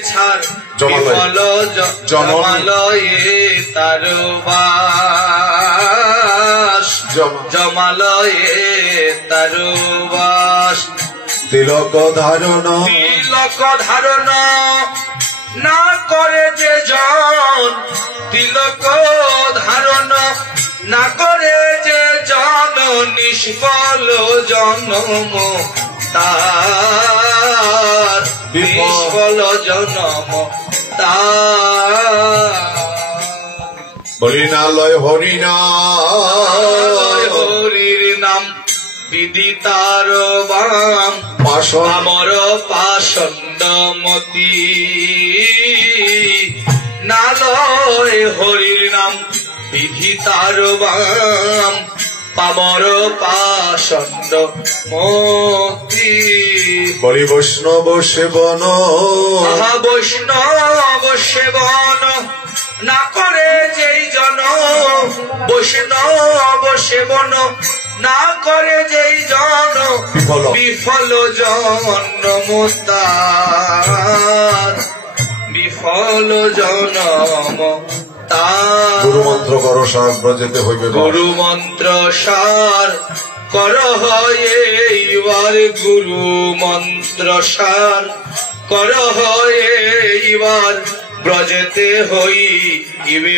ছাড় বিফল জমালয়ে তার বাস জমালয়ে তার বাস তিলক ধারণ না করে যে জন তিলক ধারণ না করে যে জন নিষ্ফল জন্ম তার নিষ্ফল জন্ম তার হরিণালয় হরির নাম বিধি তার বাম আমার পাষণ্ডমতি নালয় হরির নাম বিধি তার বাম পামর পাষণ্ড মতি বলি বৈষ্ণব সেবন বৈষ্ণব সেবন না করে যেই জন বৈষ্ণব সেবন না করে যেই জন বিফল জন্ম তার বিফল জন্ম তার গুরু মন্ত্র কর সার ব্রজেতে হইবে গুরু মন্ত্র সার কর এইবার গুরু মন্ত্র সার কর এইবার ব্রজেতে হইবে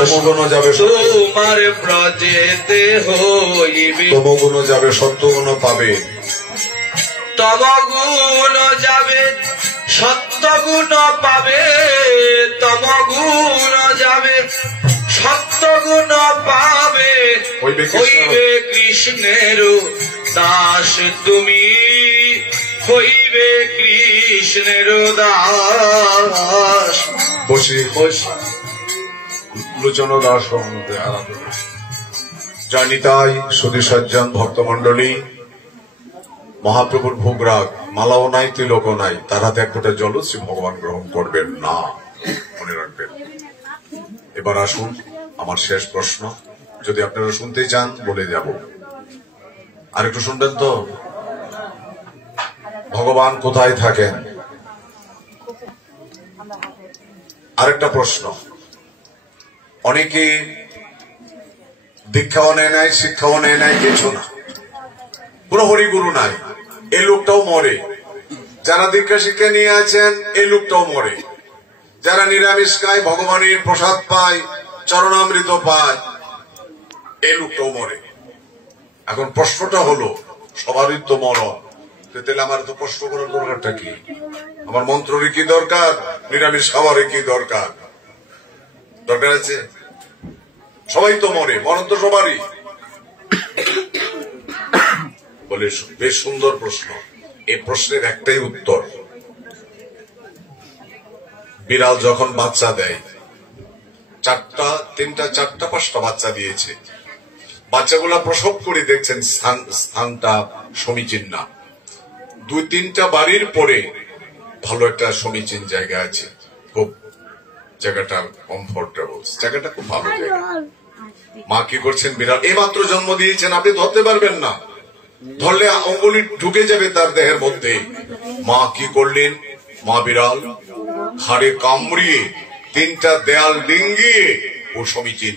তমগুণ যাবে তোমার ব্রজেতে হইবে তমগুণ যাবে সত্যগুণ পাবে তমগুণ যাবে সত্যগুণ পাবে তমগুণ যাবে সত্যগুণ পাবে হইবে কৃষ্ণের দাস তুমি হইবে কৃষ্ণের দাস বসি লোচন দাস আরাধনা জানি তাই সুধী সজ্জন ভক্তমন্ডলী মহাপ্রভুর ভোগরাগ মালাও নাই তিলকও নাই তার হাতে এক ফোঁটা জল শ্রী ভগবান গ্রহণ করবেন না মনে রাখবেন। এবার আসুন আমার শেষ প্রশ্ন, যদি আপনারা শুনতে চান বলে যাব। আর একটু শুনবেন তো, ভগবান কোথায় থাকেন? আরেকটা প্রশ্ন, অনেকে দীক্ষাও নেয় নাই, শিক্ষাও নেয় নাই, কিছু না, পুরো হরিগুরু নাই, এই লোকটাও মরে। যারা দীক্ষা শিক্ষা নিয়ে আছেন এই লোকটাও মরে। যারা নিরামিষ খায়, ভগবানের প্রসাদ পায়, চরণামৃত পায়, এই লোকটাও মরে। এখন প্রশ্নটা হলো, সবারই তো মরণ, তাহলে আমার তো প্রশ্ন করার দরকারটা কি? আমার মন্ত্রের কি দরকার? নিরামিষ খাবারের কি দরকার? দরকার আছে? সবাই তো মরে, মরণ তো সবারই। বলে বেশ সুন্দর প্রশ্ন। এই প্রশ্নের একটাই উত্তর, বিড়াল যখন বাচ্চা দেয়, তিনটা চারটা পাঁচটা বাচ্চা দিয়েছে, বাচ্চাগুলা প্রসব করে দেখছেন স্থানটা সমীচীন না, দুই তিনটা বাড়ির পরে ভালো একটা সমীচীন জায়গা আছে, খুব জায়গাটা কমফোর্টেবল, জায়গাটা খুব ভালো জায়গা। মা কি করছেন, বিড়াল এইমাত্র জন্ম দিয়েছেন, আপনি ধরতে পারবেন না, ধরলে অঙ্গুলি ঢুকে যাবে তার দেহের মধ্যে। মা কি করলেন, মা বিড়াল হাড়ে কামড়িয়ে তিনটা দেয়াল ডিঙ্গিয়ে ও সমীচীন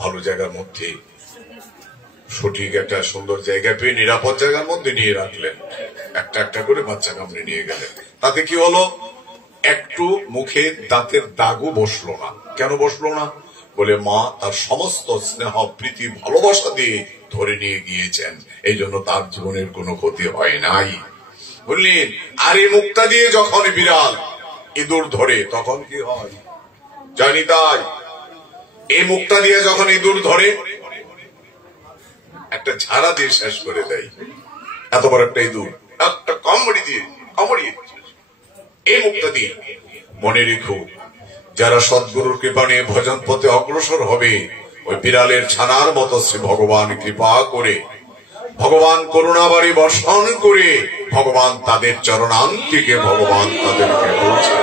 ভালো জায়গার মধ্যে, সঠিক একটা সুন্দর জায়গা পেয়ে নিরাপদ জায়গার মধ্যে নিয়ে রাখলেন। একটা একটা করে বাচ্চা কামড়ে নিয়ে গেলেন। তাতে কি হলো, একটু মুখে দাঁতের দাগও বসলো না। কেন বসলো না? বলে মা তার সমস্ত স্নেহ প্রীতি ভালোবাসা দিয়ে ধরে নিয়ে গিয়েছেন, এই জন্য তার জীবনের কোনো ক্ষতি হয় নাই। বুঝলেন? আর এই মুখটা দিয়ে যখন বিড়াল ইঁদুর ধরে তখন কি হয় জানি তাই, এই মুখটা দিয়ে যখন ইঁদুর ধরে একটা ঝাড়া দিয়ে শেষ করে দেয়। এত বড় একটা ইঁদুর একটা কামড়িয়ে এই মুখটা দিয়ে। মনে রেখো, যারা সদ্গুরুর কৃপা নিয়ে ভজন পথে অগ্রসর হবে, ওই বিড়ালের ছানার মতো শ্রী ভগবান কৃপা করে, ভগবান করুণাবাড়ি বর্ষণ করে, ভগবান তাদের চরণান্তিকে ভগবান তাদেরকে পৌঁছে।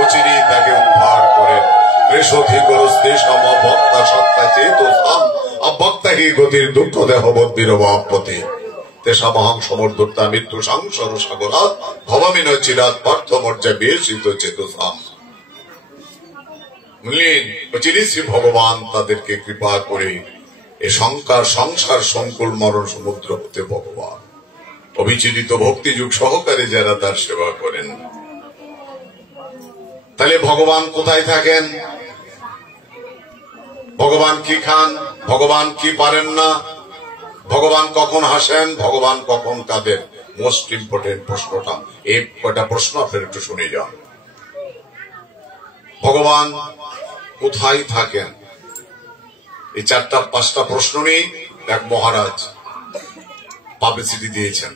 অচিরেই তাকে উদ্ধার করেন। রেশধি গরস্তি সমভক্তা সত্তা চেতসাম অভক্তা হি গতির দুঃখ দেহবোধ বিরবাপতি তেষামহং সমর্দত্তা মৃত্যু সংসার সাগরাৎ ভবামিনয় চিরাৎ পার্থ মর্যায় বিয়েষিত চেতসাম। বুঝলেন, অচিরেই শ্রী ভগবান তাদেরকে কৃপা করে এ সংসার সংকুল মরণ সমুদ্র হতে ভগবান অবিচলিত ভক্তিযুগ সহকারে যারা তার সেবা করেন। তাহলে ভগবান কোথায় থাকেন? ভগবান কি খান? ভগবান কি পারেন না? ভগবান কখন হাসেন? ভগবান কখন কাঁদেন? মোস্ট ইম্পর্টেন্ট প্রশ্নটা। এই কয়টা প্রশ্ন আপনার একটু শুনে যান। ভগবান কোথায় থাকেন? এই 4-5টা প্রশ্ন নেই। এক মহারাজ পাবলিসিটি দিয়েছেন,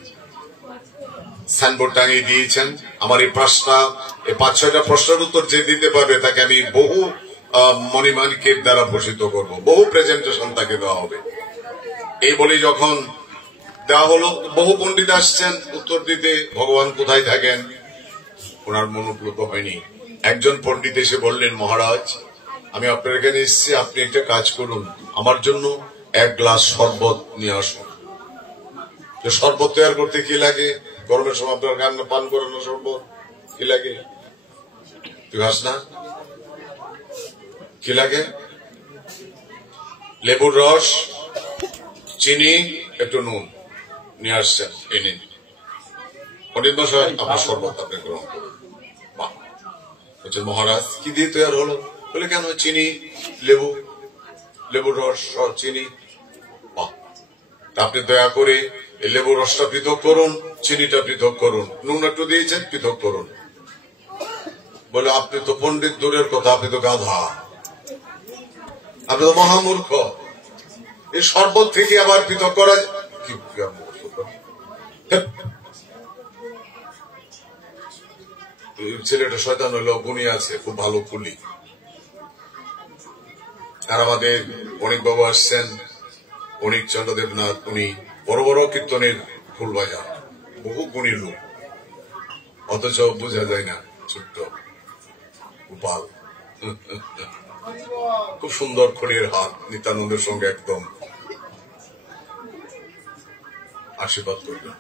সাইনবোর্ড টাঙিয়ে দিয়েছেন। আমার এই 5-6টা প্রশ্নের উত্তর যে দিতে পারবে তাকে আমি বহু মণিমাণিকের দ্বারা ভূষিত করব, বহু প্রেজেন্টেশন তাকে দেওয়া হবে। এই বলে যখন দেওয়া হলো, বহু পণ্ডিত আসছেন উত্তর দিতে ভগবান কোথায় থাকেন। ওনার মনোপ্লুত হয়নি। একজন পণ্ডিত এসে বললেন, মহারাজ আমি আপনার এখানে এসেছি, আপনি একটা কাজ করুন, আমার জন্য 1 গ্লাস শরবত নিয়ে আসুন। শরবত তৈরি করতে কি লাগে? গরমের সময় আপনার গান পান করেন না, শরবত কি লাগে? তুই হাস না, কি লাগে? লেবুর রস, চিনি, একটু নুন নিয়ে আসছেন, এই নিন পণ্ডিত মশাই, আপনার শরবত আপনি গ্রহণ করুন। বলছেন, মহারাজ কি দিয়ে তৈরি হলো? বলে, কেন চিনি, লেবুর রস, চিনি। আপনি দয়া করে এই লেবুর রসটা পৃথক করুন, চিনিটা পৃথক করুন, নুন একটু দিয়েছেন, পৃথক করুন। বলে, আপনি তো পণ্ডিত দূরের কথা, আপনি তো গাধা, আপনি তো মহামূর্খ। এই শরবত থেকে আবার পৃথক করা কি? ছেলেটা শয়তান হইল, গুণী আছে, খুব ভালো কুলি। আর আমাদের অনেক বাবু আসছেন, অনেক চন্দ্র দেবনাথ, উনি বড় বড় কীর্তনের ফুল বাজান, বহু গুণী লোক, অথচ বোঝা যায় না, ছোট্ট গোপাল। খুব সুন্দর খড়ির হাত, নিত্যানন্দের সঙ্গে একদম। আশীর্বাদ করবেন,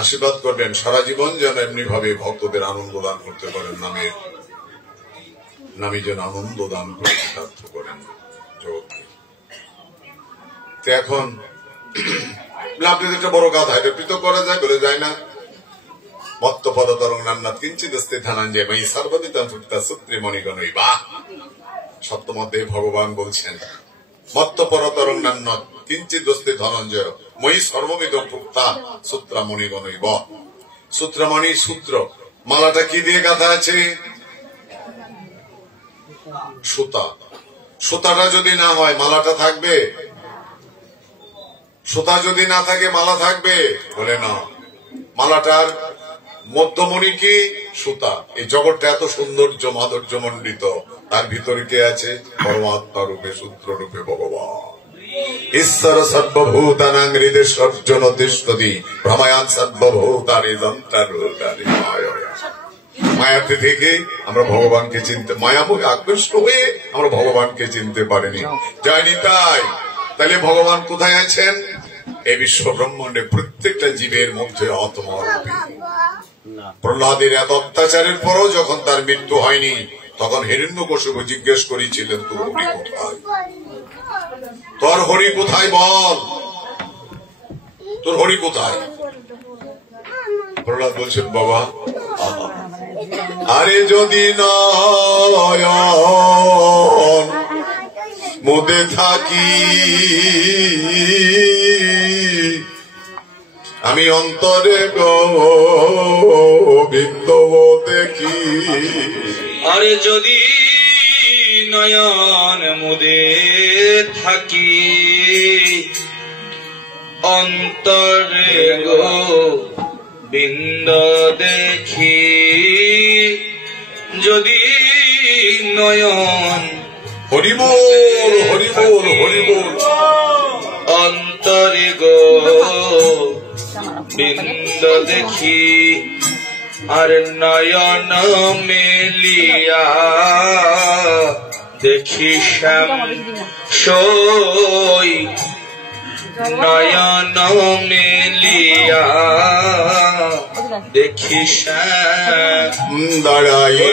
আশীর্বাদ করবেন সারা জীবন যেন এমনি ভাবে ভক্তদের আনন্দ দান করতে পারেন, নামে যেন আনন্দ দান করে কৃতার্থ করেন জগৎকে। তো এখন আপনি একটা বড় গাধা, এটা পৃথক করা যায়? বলে যায় না। মত্ত পদতরং নান্নাথ কিঞ্চিত ধানাঞ্জয় ময়ি সর্বদিতাং ফুক্তা সূত্রে মণিগণই। বাহ! সপ্তম অধ্যায়ে ভগবান বলছেন, মত্ত পরতরং নান্নাথ কিঞ্চিত ধনঞ্জয় ময়ি সর্বমিদং ফুক্তা সূত্রা মণিগণই। সূত্রমণি, সূত্র, মালাটা কি দিয়ে গাঁথা আছে? সুতা। সুতাটা যদি না হয় মালাটা থাকবে? সুতা যদি না থাকে মালা থাকবে? বলে না। মালাটার মধ্যমণি কি? সুতা। এই জগৎটা এত সৌন্দর্য মাধুর্য মণ্ডিত, তার ভিতরে কে আছে? পরমাত্মা রূপে, সূত্র রূপে ভগবান। ঈশ্বর সর্বভূতানাং হৃদে সর্জন তিষ্ঠতি ভ্রমায়ান সর্বভূতানি যন্ত্রারূঢ়ানি মায়া। মায়াতে থেকে আমরা ভগবানকে চিনতে, মায়াময় আকৃষ্ট হয়ে আমরা ভগবানকে চিনতে পারিনি, যায়নি। তাইলে ভগবান কোথায় আছেন? এই বিশ্ব ব্রহ্মাণ্ডে প্রত্যেকটা জীবের মধ্যে আত্মা রূপে। প্রহ্লাদের এত অত্যাচারের পরও যখন তার মৃত্যু হয়নি, তখন হিরণ্যকশিপু জিজ্ঞেস করেছিলেন, তোর হরি কোথায়? তোর হরি কোথায় বল, তোর হরি কোথায়? প্রহ্লাদ বলছেন, বাবা আরে যদি নয়ন মুদে থাকি আমি অন্তরে গোবিন্দ দেখি। আরে যদি নয়ন মুদে থাকি অন্তরে গোবিন্দ দেখি, যদি নয়ন হরি বল, হরি বল, হরি বল, অন্তরে গোবিন্দ দেখি, আর নয়ন মেলিয়া দেখি শ্যাম সই নয়ন মেলিয়া দেখি শ্যাম দাঁড়ায়ে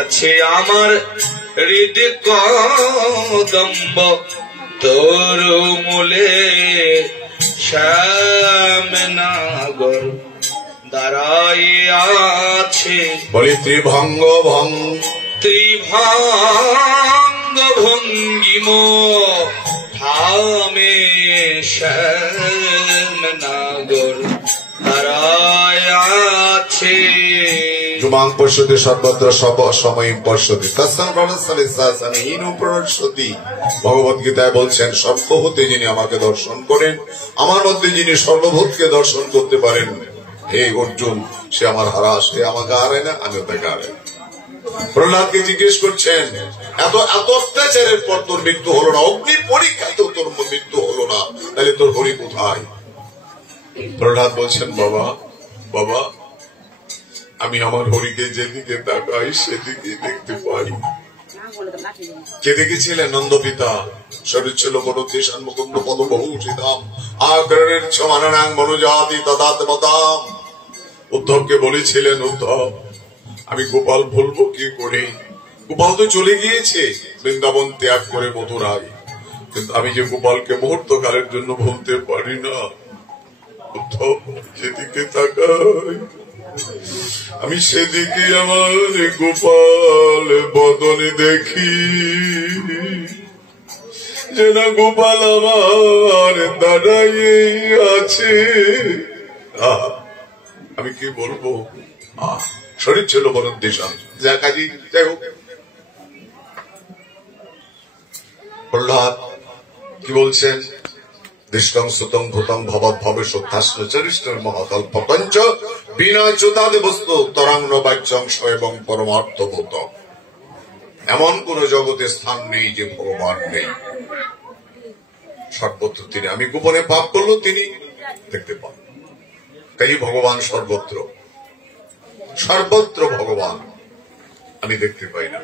আছে আমার হৃদ কদম্ব তোর মূলে শ্যামনগর দাঁড়ায়ে আছে বলি ত্রিভঙ্গ ভঙ্গিম থামে শ্যামনগর দাঁড়ায় আছে জুমাং পশ্যতি সর্বত্র সব সময় পশ্যতি তস্মাৎ প্রণশ্যতি সহসনহীন প্রণশ্যতি। ভগবদ্গীতায় বলছেন সর্বভূতে যিনি আমাকে দর্শন করেন, আমার মধ্যে যিনি সর্বভূতকে দর্শন করতে পারেন, হে অর্জুন, সে আমার হারা, সে আমাকে হারায় না, আমিও তাকে হারাই। প্রহ্লাদকে জিজ্ঞেস করছেন, এত অত্যাচারের পর তোর মৃত্যু হলো না, অগ্নি পরীক্ষাতেও তোর মৃত্যু হলো না, তাহলে তোর হরি কোথায়? প্রহ্লাদ বলছেন, বাবা আমি আমার হরিকে যেদিকে তাকাই সেদিকে দেখতে পাই। কে দেখেছিলেন? নন্দ পিতা। শরীর ছিল বনদেশান মুকুন্দ পদবহূষিতাম আগ্রহের ছমানাং মনুজাতি তদাত্মতাম। উদ্ধবকে বলেছিলেন, উদ্ধব আমি গোপাল ভুলবো কি করে? গোপাল তো চলে গিয়েছে বৃন্দাবন ত্যাগ করে মথুরায়, কিন্তু আমি যে গোপালকে মুহূর্ত কালের জন্য ভুলতে পারি না। উদ্ধব যেদিকে তাকাই আমি সেদিকে আমার গোপাল বদনে দেখি, যে না গোপাল আমার দাঁড়াইয়ে আছে। আমি কি বলবো? শরীর ছিল বরং দেশান, যা কাজী যাই হোক। প্রহ্লাদ কি বলছেন? দৃষ্টং সুতং ভূতং ভবৎ ভবিষ্যৎ চরিষ্ঠের মহাতল প্রপঞ্চ বিনা চ্যুতাদে বস্তু তরাঙ্গ বাচ্যং এবং পরমার্থভূত। এমন কোন জগতে স্থান নেই যে ভগবান নেই, সর্বত্র তিনি। আমি গোপনে পাপ করলো তিনি দেখতে পান। তাই ভগবান সর্বত্র, সর্বত্র ভগবান আমি দেখতে পাই না।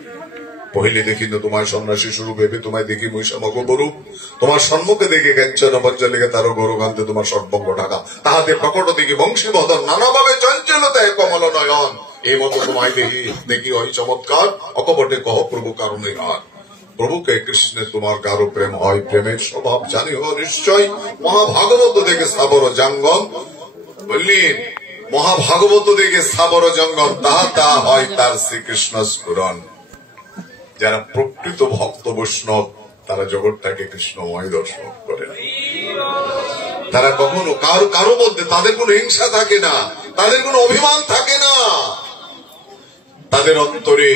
পহিলে দেখি না তোমায় সন্ন্যাসী স্বরূপ, ভেবে তোমায় দেখি মহিষামগ বরূপ। তোমার সম্মুখে দেখি কাঞ্চন বজ্রলেগে তার গৌরকান্তে তোমার সর্বঙ্গ ঢাকা, তাহাতে প্রকট দেখি বংশী বদন নানাভাবে চঞ্চলতায় কমল নয়ন। এই মতো তোমায় দেখি হয় চমৎকার, অকপটে কহ প্রভু কারণে আর। প্রভুকে কৃষ্ণের তোমার গাঢ় প্রেম হয়, প্রেমের স্বভাব জানি হ নিশ্চয়। মহাভাগবত দেখে স্থাবর জঙ্গম বললেন, মহাভাগবত দেখে স্থাবর জঙ্গম, তাহা হয় তার শ্রীকৃষ্ণ স্ফুরণ। যারা প্রকৃত ভক্ত বৈষ্ণব তারা জগৎটাকে কৃষ্ণময় দর্শন করে না। তারা কখনো কারো মধ্যে তাদের কোনো হিংসা থাকে না, তাদের কোনো অভিমান থাকে না, তাদের অন্তরে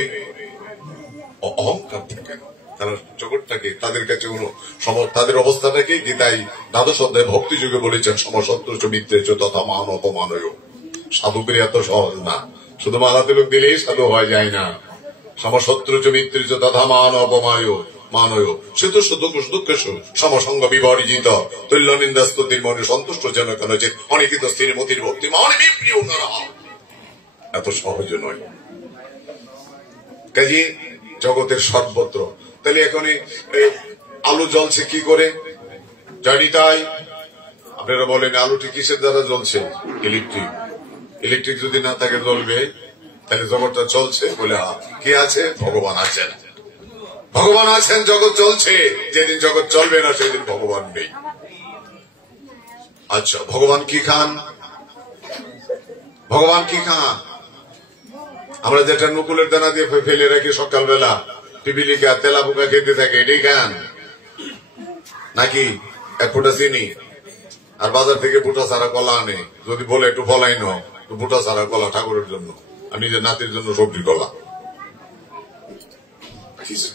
অহংকার থাকে না। তারা জগৎটাকে, তাদের কাছে কোনো তাদের অবস্থাটাকে গীতায় দ্বাদশ অধ্যায়ে ভক্তি যুগে বলেছেন, সমসত্র মিত্রে তথা মান অপমানয়। সাধুকের এত সহজ না, শুধু মালা তিলক দিলেই সাধু হয়ে যায় না। সমসত্র মিত্রে তথা মান অপমায় মানয় সেতু দুঃখেশ সমসঙ্গ বিবর্জিত তুল্য নিন্দাস্তুতির মনে সন্তুষ্ট যেন কেন যে অনিকিত স্থির মতির ভক্তি মানে প্রিয় নরা। এত সহজ নয়। কাজে জগতের সর্বত্র। তাহলে এখন আলু জ্বলছে কি করে জানি তাই? আপনারা বলেন আলুটি কিসের দ্বারা জ্বলছে? ইলেকট্রিক। ইলেকট্রিক যদি না থাকে জ্বলবে? তাহলে জগৎটা চলছে বলে কি আছে? ভগবান আছেন। ভগবান আছেন, জগৎ চলছে। যেদিন জগৎ চলবে না সেদিন ভগবান নেই। আচ্ছা, ভগবান কি খান? ভগবান কি খান? আমরা যেটা নকুলের দানা দিয়ে ফেলে রাখি সকালবেলা, পিপিলিকা তেলা পোকা খেতে থাকে, এটাই খান নাকি? এক ফুটা চিনি আর বাজার থেকে বুটা সারা কলা আনে, যদি বলে একটু ফলাই নো, বুটা সারা কলা ঠাকুরের জন্য আর নিজের নাতির জন্য সবজি কলা।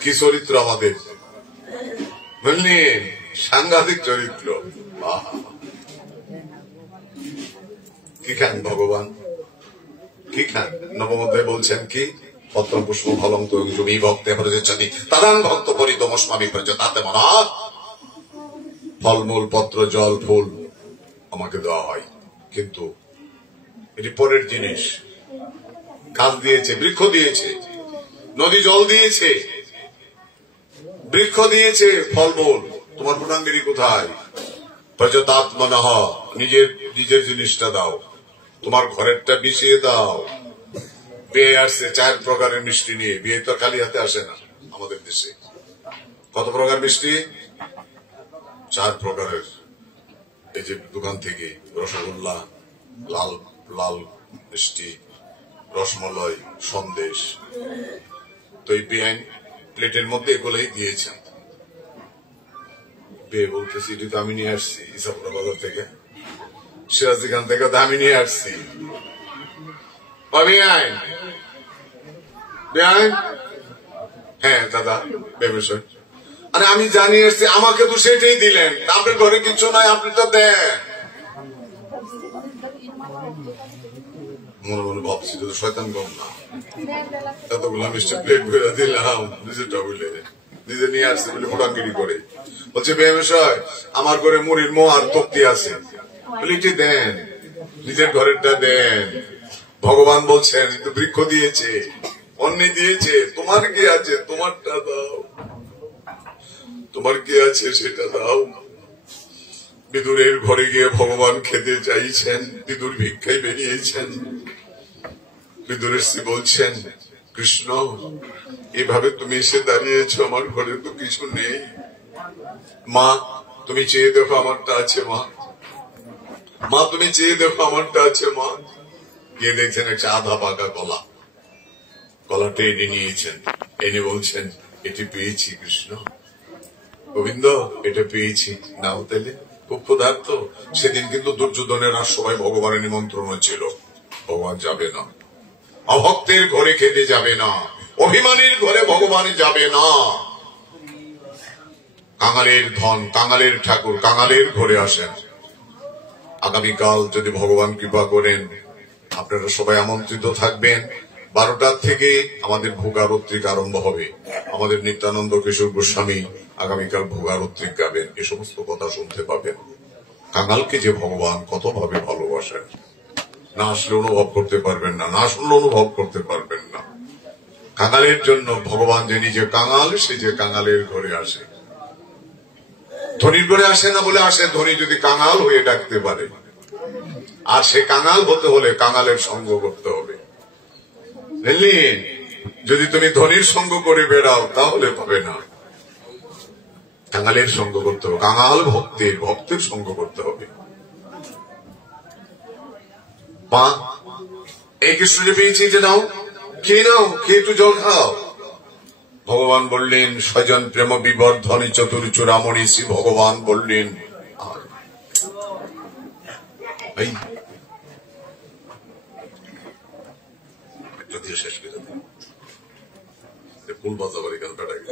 কি চরিত্র আমাদের, বুঝলি? সাংঘাতিক চরিত্র। কি খান ভগবান? কি খান? নবম অধ্যায়ে বলছেন কি? পত্র পুষ্প ফলং তুমি ভক্তে প্রযোজ্যতি তাদাং ভক্ত পরিতমস্মামি প্রযোজ্যতে মনা। ফলমূল পত্র জল ফুল আমাকে দেওয়া হয়, কিন্তু এটি পরের জিনিস। গাছ দিয়েছে, বৃক্ষ দিয়েছে, নদী জল দিয়েছে, বৃক্ষ দিয়েছে, ফলমূল। তোমার ভুটাঙ্গিরি কোথায়? প্রজাতাত্মনঃ, নিজের নিজের জিনিসটা দাও, তোমার ঘরেরটা মিশিয়ে দাও। বিয়ে আসছে 4 প্রকারের মিষ্টি নিয়ে, বিয়ে তো খালি হাতে আসে না আমাদের দেশে। কত প্রকার মিষ্টি? 4 প্রকারের। এই যে দোকান থেকে রসগোল্লা, লাল লাল মিষ্টি, রসমলাই, সন্দেশ, তো এই বিয়াইন প্লেটের মধ্যে এগুলোই দিয়েছেন। বিয়ে বলতেছি এটি তো আমি নিয়ে আসছি ইসাপুরা বাজার থেকে, সিরাজি খান থেকে তো আমি নিয়ে আসছি। বেআইন, বেআইন, হ্যাঁ দাদা বেবসয়, আরে আমি জানিয়ে এসছি, আমাকে তো সেটাই দিলেন। আপনার ঘরে কিছু নাই, আপনি তো দেন। মনে মনে ভাবছি তো শয়তান কম না, এতগুলো মিষ্টি প্লেট ভরে দিলাম, নিজেরটা বলে নিজে নিয়ে আসছে বলে ভুটাঙ্গিরি করে। বলছে বেবসয়, আমার ঘরে মুড়ির মোয়া আর তপ্তি আছে, প্লেটে দেন, নিজের ঘরেরটা দেন। ভগবান বলছেন তো বৃক্ষ দিয়েছে, অন্য দিয়েছে, তোমার কি আছে? তোমারটা দাও, তোমার কি আছে সেটা দাও। বিদুরের ঘরে গিয়ে ভগবান খেতে চাইছেন, বিদুর ভিক্ষায় বেরিয়েছেন। বিদুরের শ্রী বলছেন, কৃষ্ণ এভাবে তুমি এসে দাঁড়িয়েছ, আমার ঘরে তো কিছু নেই। মা তুমি চেয়ে দেখো আমারটা আছে, মা মা তুমি চেয়ে দেখো আমারটা আছে। মা গিয়ে দেখছেন একটা আধা পাকা কলা, কলাটা এনে নিয়েছেন, এনে বলছেন এটি পেয়েছি কৃষ্ণ, গোবিন্দ এটা পেয়েছি, নাও তাহলে। খুব ক্ষুধার্ত। সেদিন কিন্তু দুর্যোধনের আর সবাই ভগবানের নিমন্ত্রণ ছিল, ভগবান যাবে না, অভক্তের ঘরে খেতে যাবে না, অভিমানীর ঘরে ভগবান যাবে না। কাঙালের ধন, কাঙালের ঠাকুর, কাঙালের ঘরে আসেন। আগামীকাল যদি ভগবান কৃপা করেন আপনারা সবাই আমন্ত্রিত থাকবেন। 12টার থেকে আমাদের ভোগারত্রিক আরম্ভ হবে। আমাদের নিত্যানন্দ কিশোর গোস্বামী আগামীকাল ভোগারত্রিক গাবেন, এ সমস্ত কথা শুনতে পাবেন। কাঙালকে যে ভগবান কতভাবে ভালোবাসেন, না আসলে অনুভব করতে পারবেন না, না শুনলে অনুভব করতে পারবেন না। কাঙালের জন্য ভগবান যে নিজে কাঙাল, সে যে কাঙালের ঘরে আসে। ধনীর ঘরে আসে না বলে আসে, ধনী যদি কাঙাল হয়ে ডাকতে পারে। আর সে কাঙাল হতে হলে কাঙালের সঙ্গ করতে হবে, বুঝলেন? যদি তুমি ধনীর সঙ্গ করে বেড়াও তাহলে পাবে না, কাঙালের সঙ্গ করতে হবে। কাঙাল ভক্তের, ভক্তের সঙ্গ করতে হবে। মা এই কৃষ্ণকে পেয়েছি, যে নাও, খেয়ে নাও, খেয়ে একটু জল খাও। ভগবান বললেন স্বজন প্রেম বিবর্ধনে চতুর্চূড়ামণি। শ্রী ভগবান বললেন যদিও শেষ করে ফুল বাজাবার এখানে বেড়া গেল।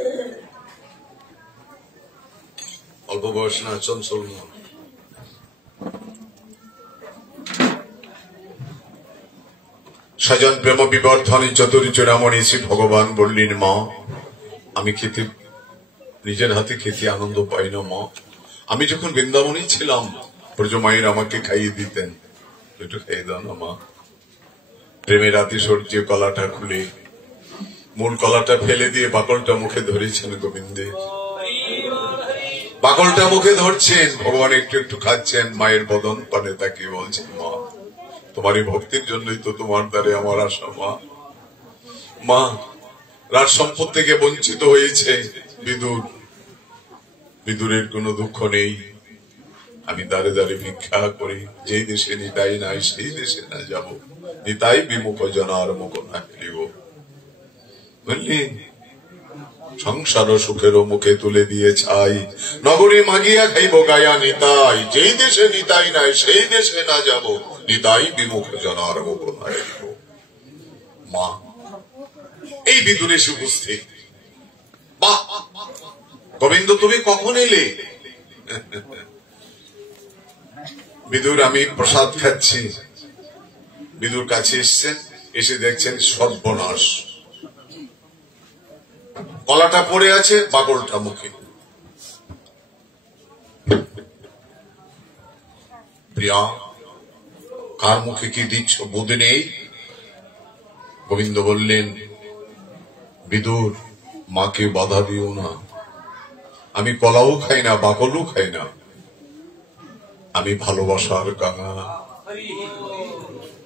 অল্প বয়স না, চঞ্চল মন। স্বজন প্রেম বিবর্ধনে চতুর্চূড়ামণি। শ্রী ভগবান বললেন মা আমি খেতে, নিজের হাতে খেতে আনন্দ পাই না মা। আমি যখন বৃন্দাবনই ছিলাম ব্রজমায়ের আমাকে খাইয়ে দিতেন, একটু খাইয়ে দাও না মা। প্রেমের আতিশয্যে কলাটা খুলে মূল কলাটা ফেলে দিয়ে বাকলটা মুখে ধরেছেন গোবিন্দের, বাকলটা মুখে ধরছেন, ভগবান একটু একটু খাচ্ছেন। মায়ের বদন পানে তাকে বলছেন মা তোমার এই ভক্তির জন্যই তো তোমার দ্বারে আমার আশা মা। মা রাজ সম্পদ থেকে বঞ্চিত হয়েছে বিদুর, বিদুরের কোনো দুঃখ নেই। আমি দাঁড়ে দাঁড়ে ভিক্ষা করি, যেই দেশে নিতাই নাই সেই দেশে না যাব, নিতাই বিমুখ জনার মুখ না ফেলিব। বুঝলেন? সংসার সুখের মুখে তুলে দিয়ে ছাই, নগরে মাগিয়া খাইব গায়া নিতাই, যেই দেশে নিতাই নাই সেই দেশে না যাব, নিতাই বিমুখ জনার মুখ না ফেলিব। মা এই বিদুরে উপস্থিত। বাহ গোবিন্দ তুমি কখন এলে? বিদুর আমি প্রসাদ খাচ্ছি। বিদুর কাছে এসছেন, এসে দেখছেন সর্বনাশ, কলাটা পড়ে আছে, বাকলটা মুখে। প্রিয়া, কার মুখে কি দিচ্ছ বোধ নেই? গোবিন্দ বললেন, বিদুর, মাকে বাধা দিও না। আমি কলাও খাই না, বাকলও খাই না, আমি ভালোবাসার কাঙাল।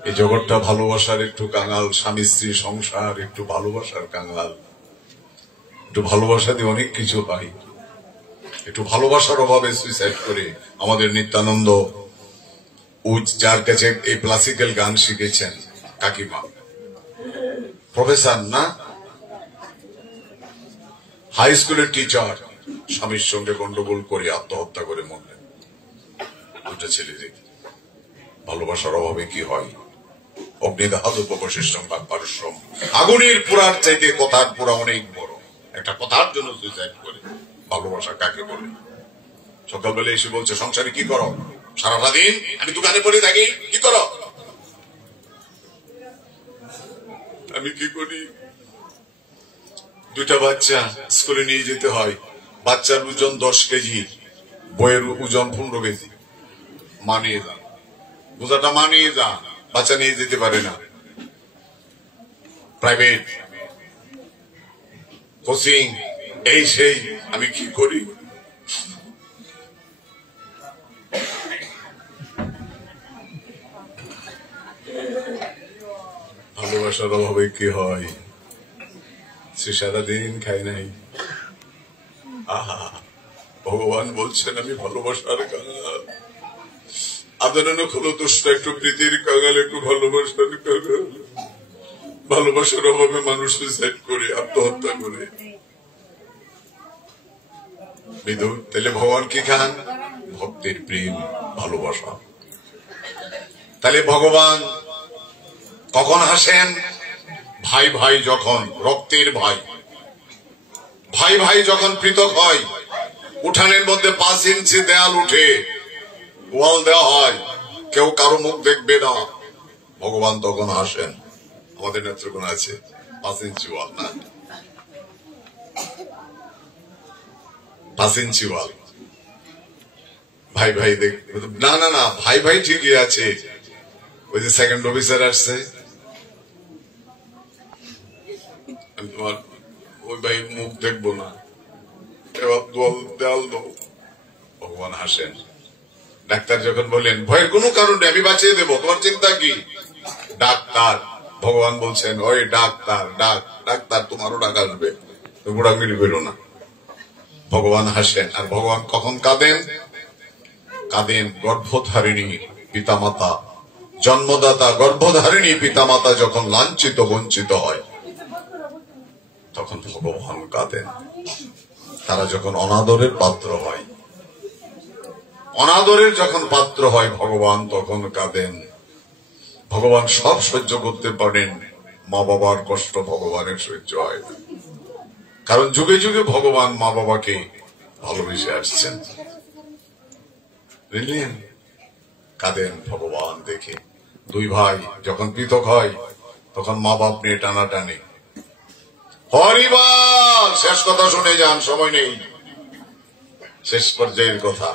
এই জগৎটা ভালোবাসার একটু কাঙাল, স্বামী স্ত্রী সংসার একটু ভালোবাসার কাঙাল। একটু ভালোবাসা দিয়ে অনেক কিছু হয়। একটু ভালোবাসার অভাবে সুইসাইড করে আমাদের নিত্যানন্দ, যার কাছে এই ক্লাসিক্যাল গান শিখেছেন কাকিমা, প্রফেসর না, হাই স্কুলের টিচার, স্বামীর সঙ্গে গন্ডগোল করে আত্মহত্যা করে মরলেন। দুটা ছেলে দেখি ভালোবাসার অভাবে কি হয়। অগ্নিদাহাদুপবশিষ্টম বা পারিশ্রম, আগুনের পোড়ার চাইতে কথার পোড়া অনেক বড়। একটা কথার জন্য সুইসাইড করে। ভালোবাসা কাকে বলে? সকালবেলা এসে বলছে, সংসারে কি করো? সারাটা দিন আমি দোকানে পড়ে থাকি, কি করো? আমি কি করি? দুটা বাচ্চা স্কুলে নিয়ে যেতে হয়। বাচ্চার ওজন 10 কেজি, বইয়ের ওজন 15 কেজি। মানিয়ে যান, বোঝাটা মানিয়ে যান, বাচ্চা নিয়ে যেতে পারে না। প্রাইভেট কোচিং, এই সেই, আমি কি করি? ভালোবাসার অভাবে কি হয়? সে সারাদিন খায় নাই। আহা, ভগবান বলছেন আমি ভালোবাসার কাঙাল। আদরণ হলো দুষ্ট, একটু প্রীতির কাঙাল, একটু ভালোবাসার কাঙাল। ভালোবাসার অভাবে মানুষ সুইসাইড করে, আত্মহত্যা করে। বিদুর, তাহলে ভগবান কি খান? ভক্তের প্রেম, ভালোবাসা। তাহলে ভগবান কখন হাসেন? ভাই ভাই যখন, রক্তের ভাই, ভাই ভাই যখন পৃথক হয়, উঠানের মধ্যে 5 ইঞ্চি দেয়াল উঠে ওয়াল দেওয়া হয়, কেউ কারো মুখ দেখবে না, ভগবান তখন হাসেন। আমাদের নেত্রকোনা আছে 5 ইঞ্চি ওয়াল, না 5 ইঞ্চি ওয়াল, ভাই ভাই দেখ, না না না, ভাই ভাই ঠিকই আছে। ওই যে সেকেন্ড অফিসার আসছে, আমি তোমার ওই ভাই মুখ দেখবো না, এবার দেয়াল দাও। ভগবান হাসেন। ডাক্তার যখন বলেন ভয়ের কোনো কারণ নেই, আমি বাঁচিয়ে দেবো, তোমার চিন্তা কি? ডাক্তার, ভগবান বলছেন ওই ডাক্তার, ডাক্তার তোমারও ডাক আসবে, গোড়াগিরি বেরো না। ভগবান হাসেন। আর ভগবান কখন কাঁদেন? কাঁদেন গর্ভধারিণী পিতামাতা, জন্মদাতা গর্ভধারিণী পিতামাতা যখন লাঞ্ছিত বঞ্চিত হয়, তখন ভগবান কাঁদেন। তারা যখন অনাদরের পাত্র হয়, অনাদরের যখন পাত্র হয়, ভগবান তখন কাঁদেন। ভগবান সব সহ্য করতে পারেন, মা বাবার কষ্ট ভগবানের সহ্য হয় না। কারণ যুগে যুগে ভগবান মা বাবাকে ভালোবেসে আসছেন। বুঝলেন? কাঁদেন ভগবান দেখে। 2 ভাই যখন পৃথক হয়, তখন মা বাপ নিয়ে টানাটানি। হরিবল, শেষ কথা শুনে যান, সময় নেই, শেষ পর্যায়ের কথা।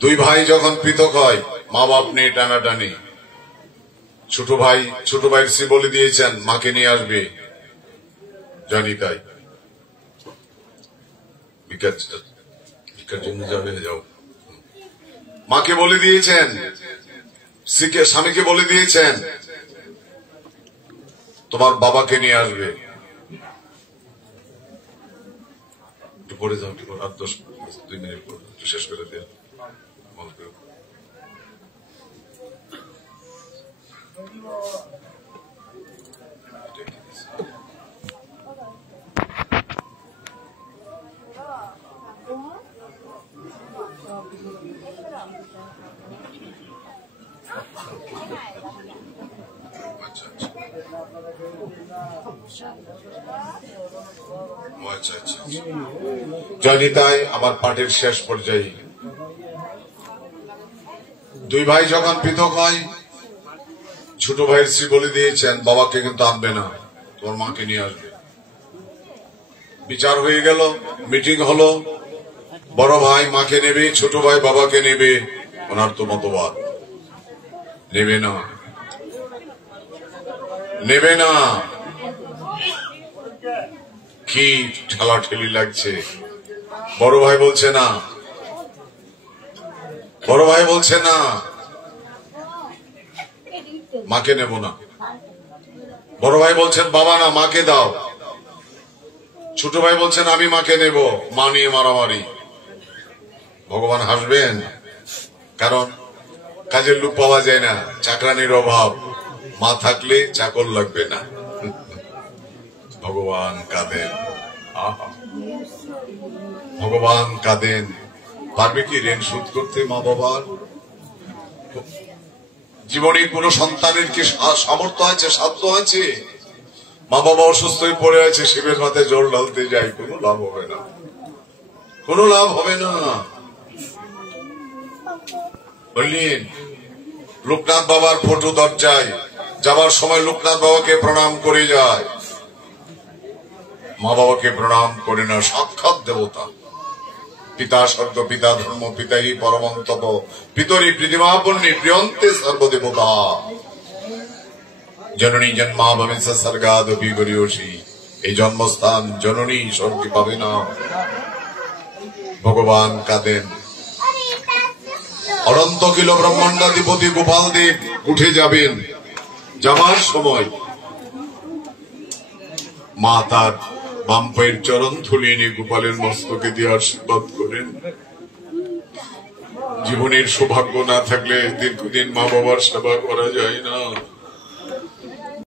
2 ভাই যখন পৃথক হয়, মা বাপ নিয়ে টানাটানি। ছোট ভাইয়ের শ্রী বলে দিয়েছেন মাকে নিয়ে আসবে, জানি তাই ভিক্ষার জন্য যাবে, যাও। মাকে বলে দিয়েছেন, স্বামীকে বলে দিয়েছেন তোমার বাবাকে নিয়ে আসবে, একটু পরে যাও, 8-10 মিনিট পর শেষ করে দিয়ে। জয়নিতাই আমার পাঠের শেষ পর্যায়ে। 2 ভাই যখন পৃথক হয়, ছোট ভাইয়ের শ্রী বলে দিয়েছেন বাবাকে কিন্তু আনবে না, তোমার মাকে নিয়ে আসবে। বিচার হয়ে গেল, মিটিং হলো, বড় ভাই মাকে নেবে, ছোট ভাই বাবাকে নেবে, ওনার তো মতবাদ নেবে না, নেবে না। কি ঠেলাঠেলি লাগছে। বড় ভাই বলছে না, বড় ভাই বলছে না, মাকে নেব না। বড় ভাই বলছেন বাবা না, মাকে দাও। ছোট ভাই বলছেন আমি মাকে নেব। মা নিয়ে মারামারি। ভগবান হাসবেন, কারণ কাজের লোক পাওয়া যায় না, চাকরানির অভাব। মা থাকলে চাকর লাগবে না। ভগবান কাঁদেন, আহা, ভগবান কাঁদেন। পারবে কি ঋণ শোধ করতে মা বাবার? জীবনে কোন সন্তানের কি সামর্থ্য আছে, সাধ্য আছে? মা বাবা অসুস্থ হয়ে পড়ে আছে, শিবের মাথায় জল ঢালতে যায়, কোনো লাভ হবে না, কোনো লাভ হবে না। বললেন লোকনাথ বাবার ফটো দরজায় যাবার সময় লোকনাথ বাবাকে প্রণাম করে যায়। মা বাবাকে প্রণাম করে না, সাক্ষাৎ দেবতা। পিতা স্বর্গ, পিতা ধর্ম, পিতা হি পরমন্তপ, পিতরি পৃথিবাপন্নী প্রিয়ন্তে সর্বদেবতা। জননী জন্মাভূমি সর্গাদপি গরিয়সী। এই জন্মস্থান জননী, স্বর্গে পাবে না। ভগবান কাঁদেন। অনন্ত কিল ব্রহ্মাণ্ডাধিপতি গোপাল দেব উঠে যাবেন। যাবার সময় মা তার বাম পায়ের চরণ ধুলি এনে গোপালের মস্তকে দিয়ে আশীর্বাদ করেন। জীবনের সৌভাগ্য না থাকলে দীর্ঘদিন মা বাবার সেবা করা যায় না।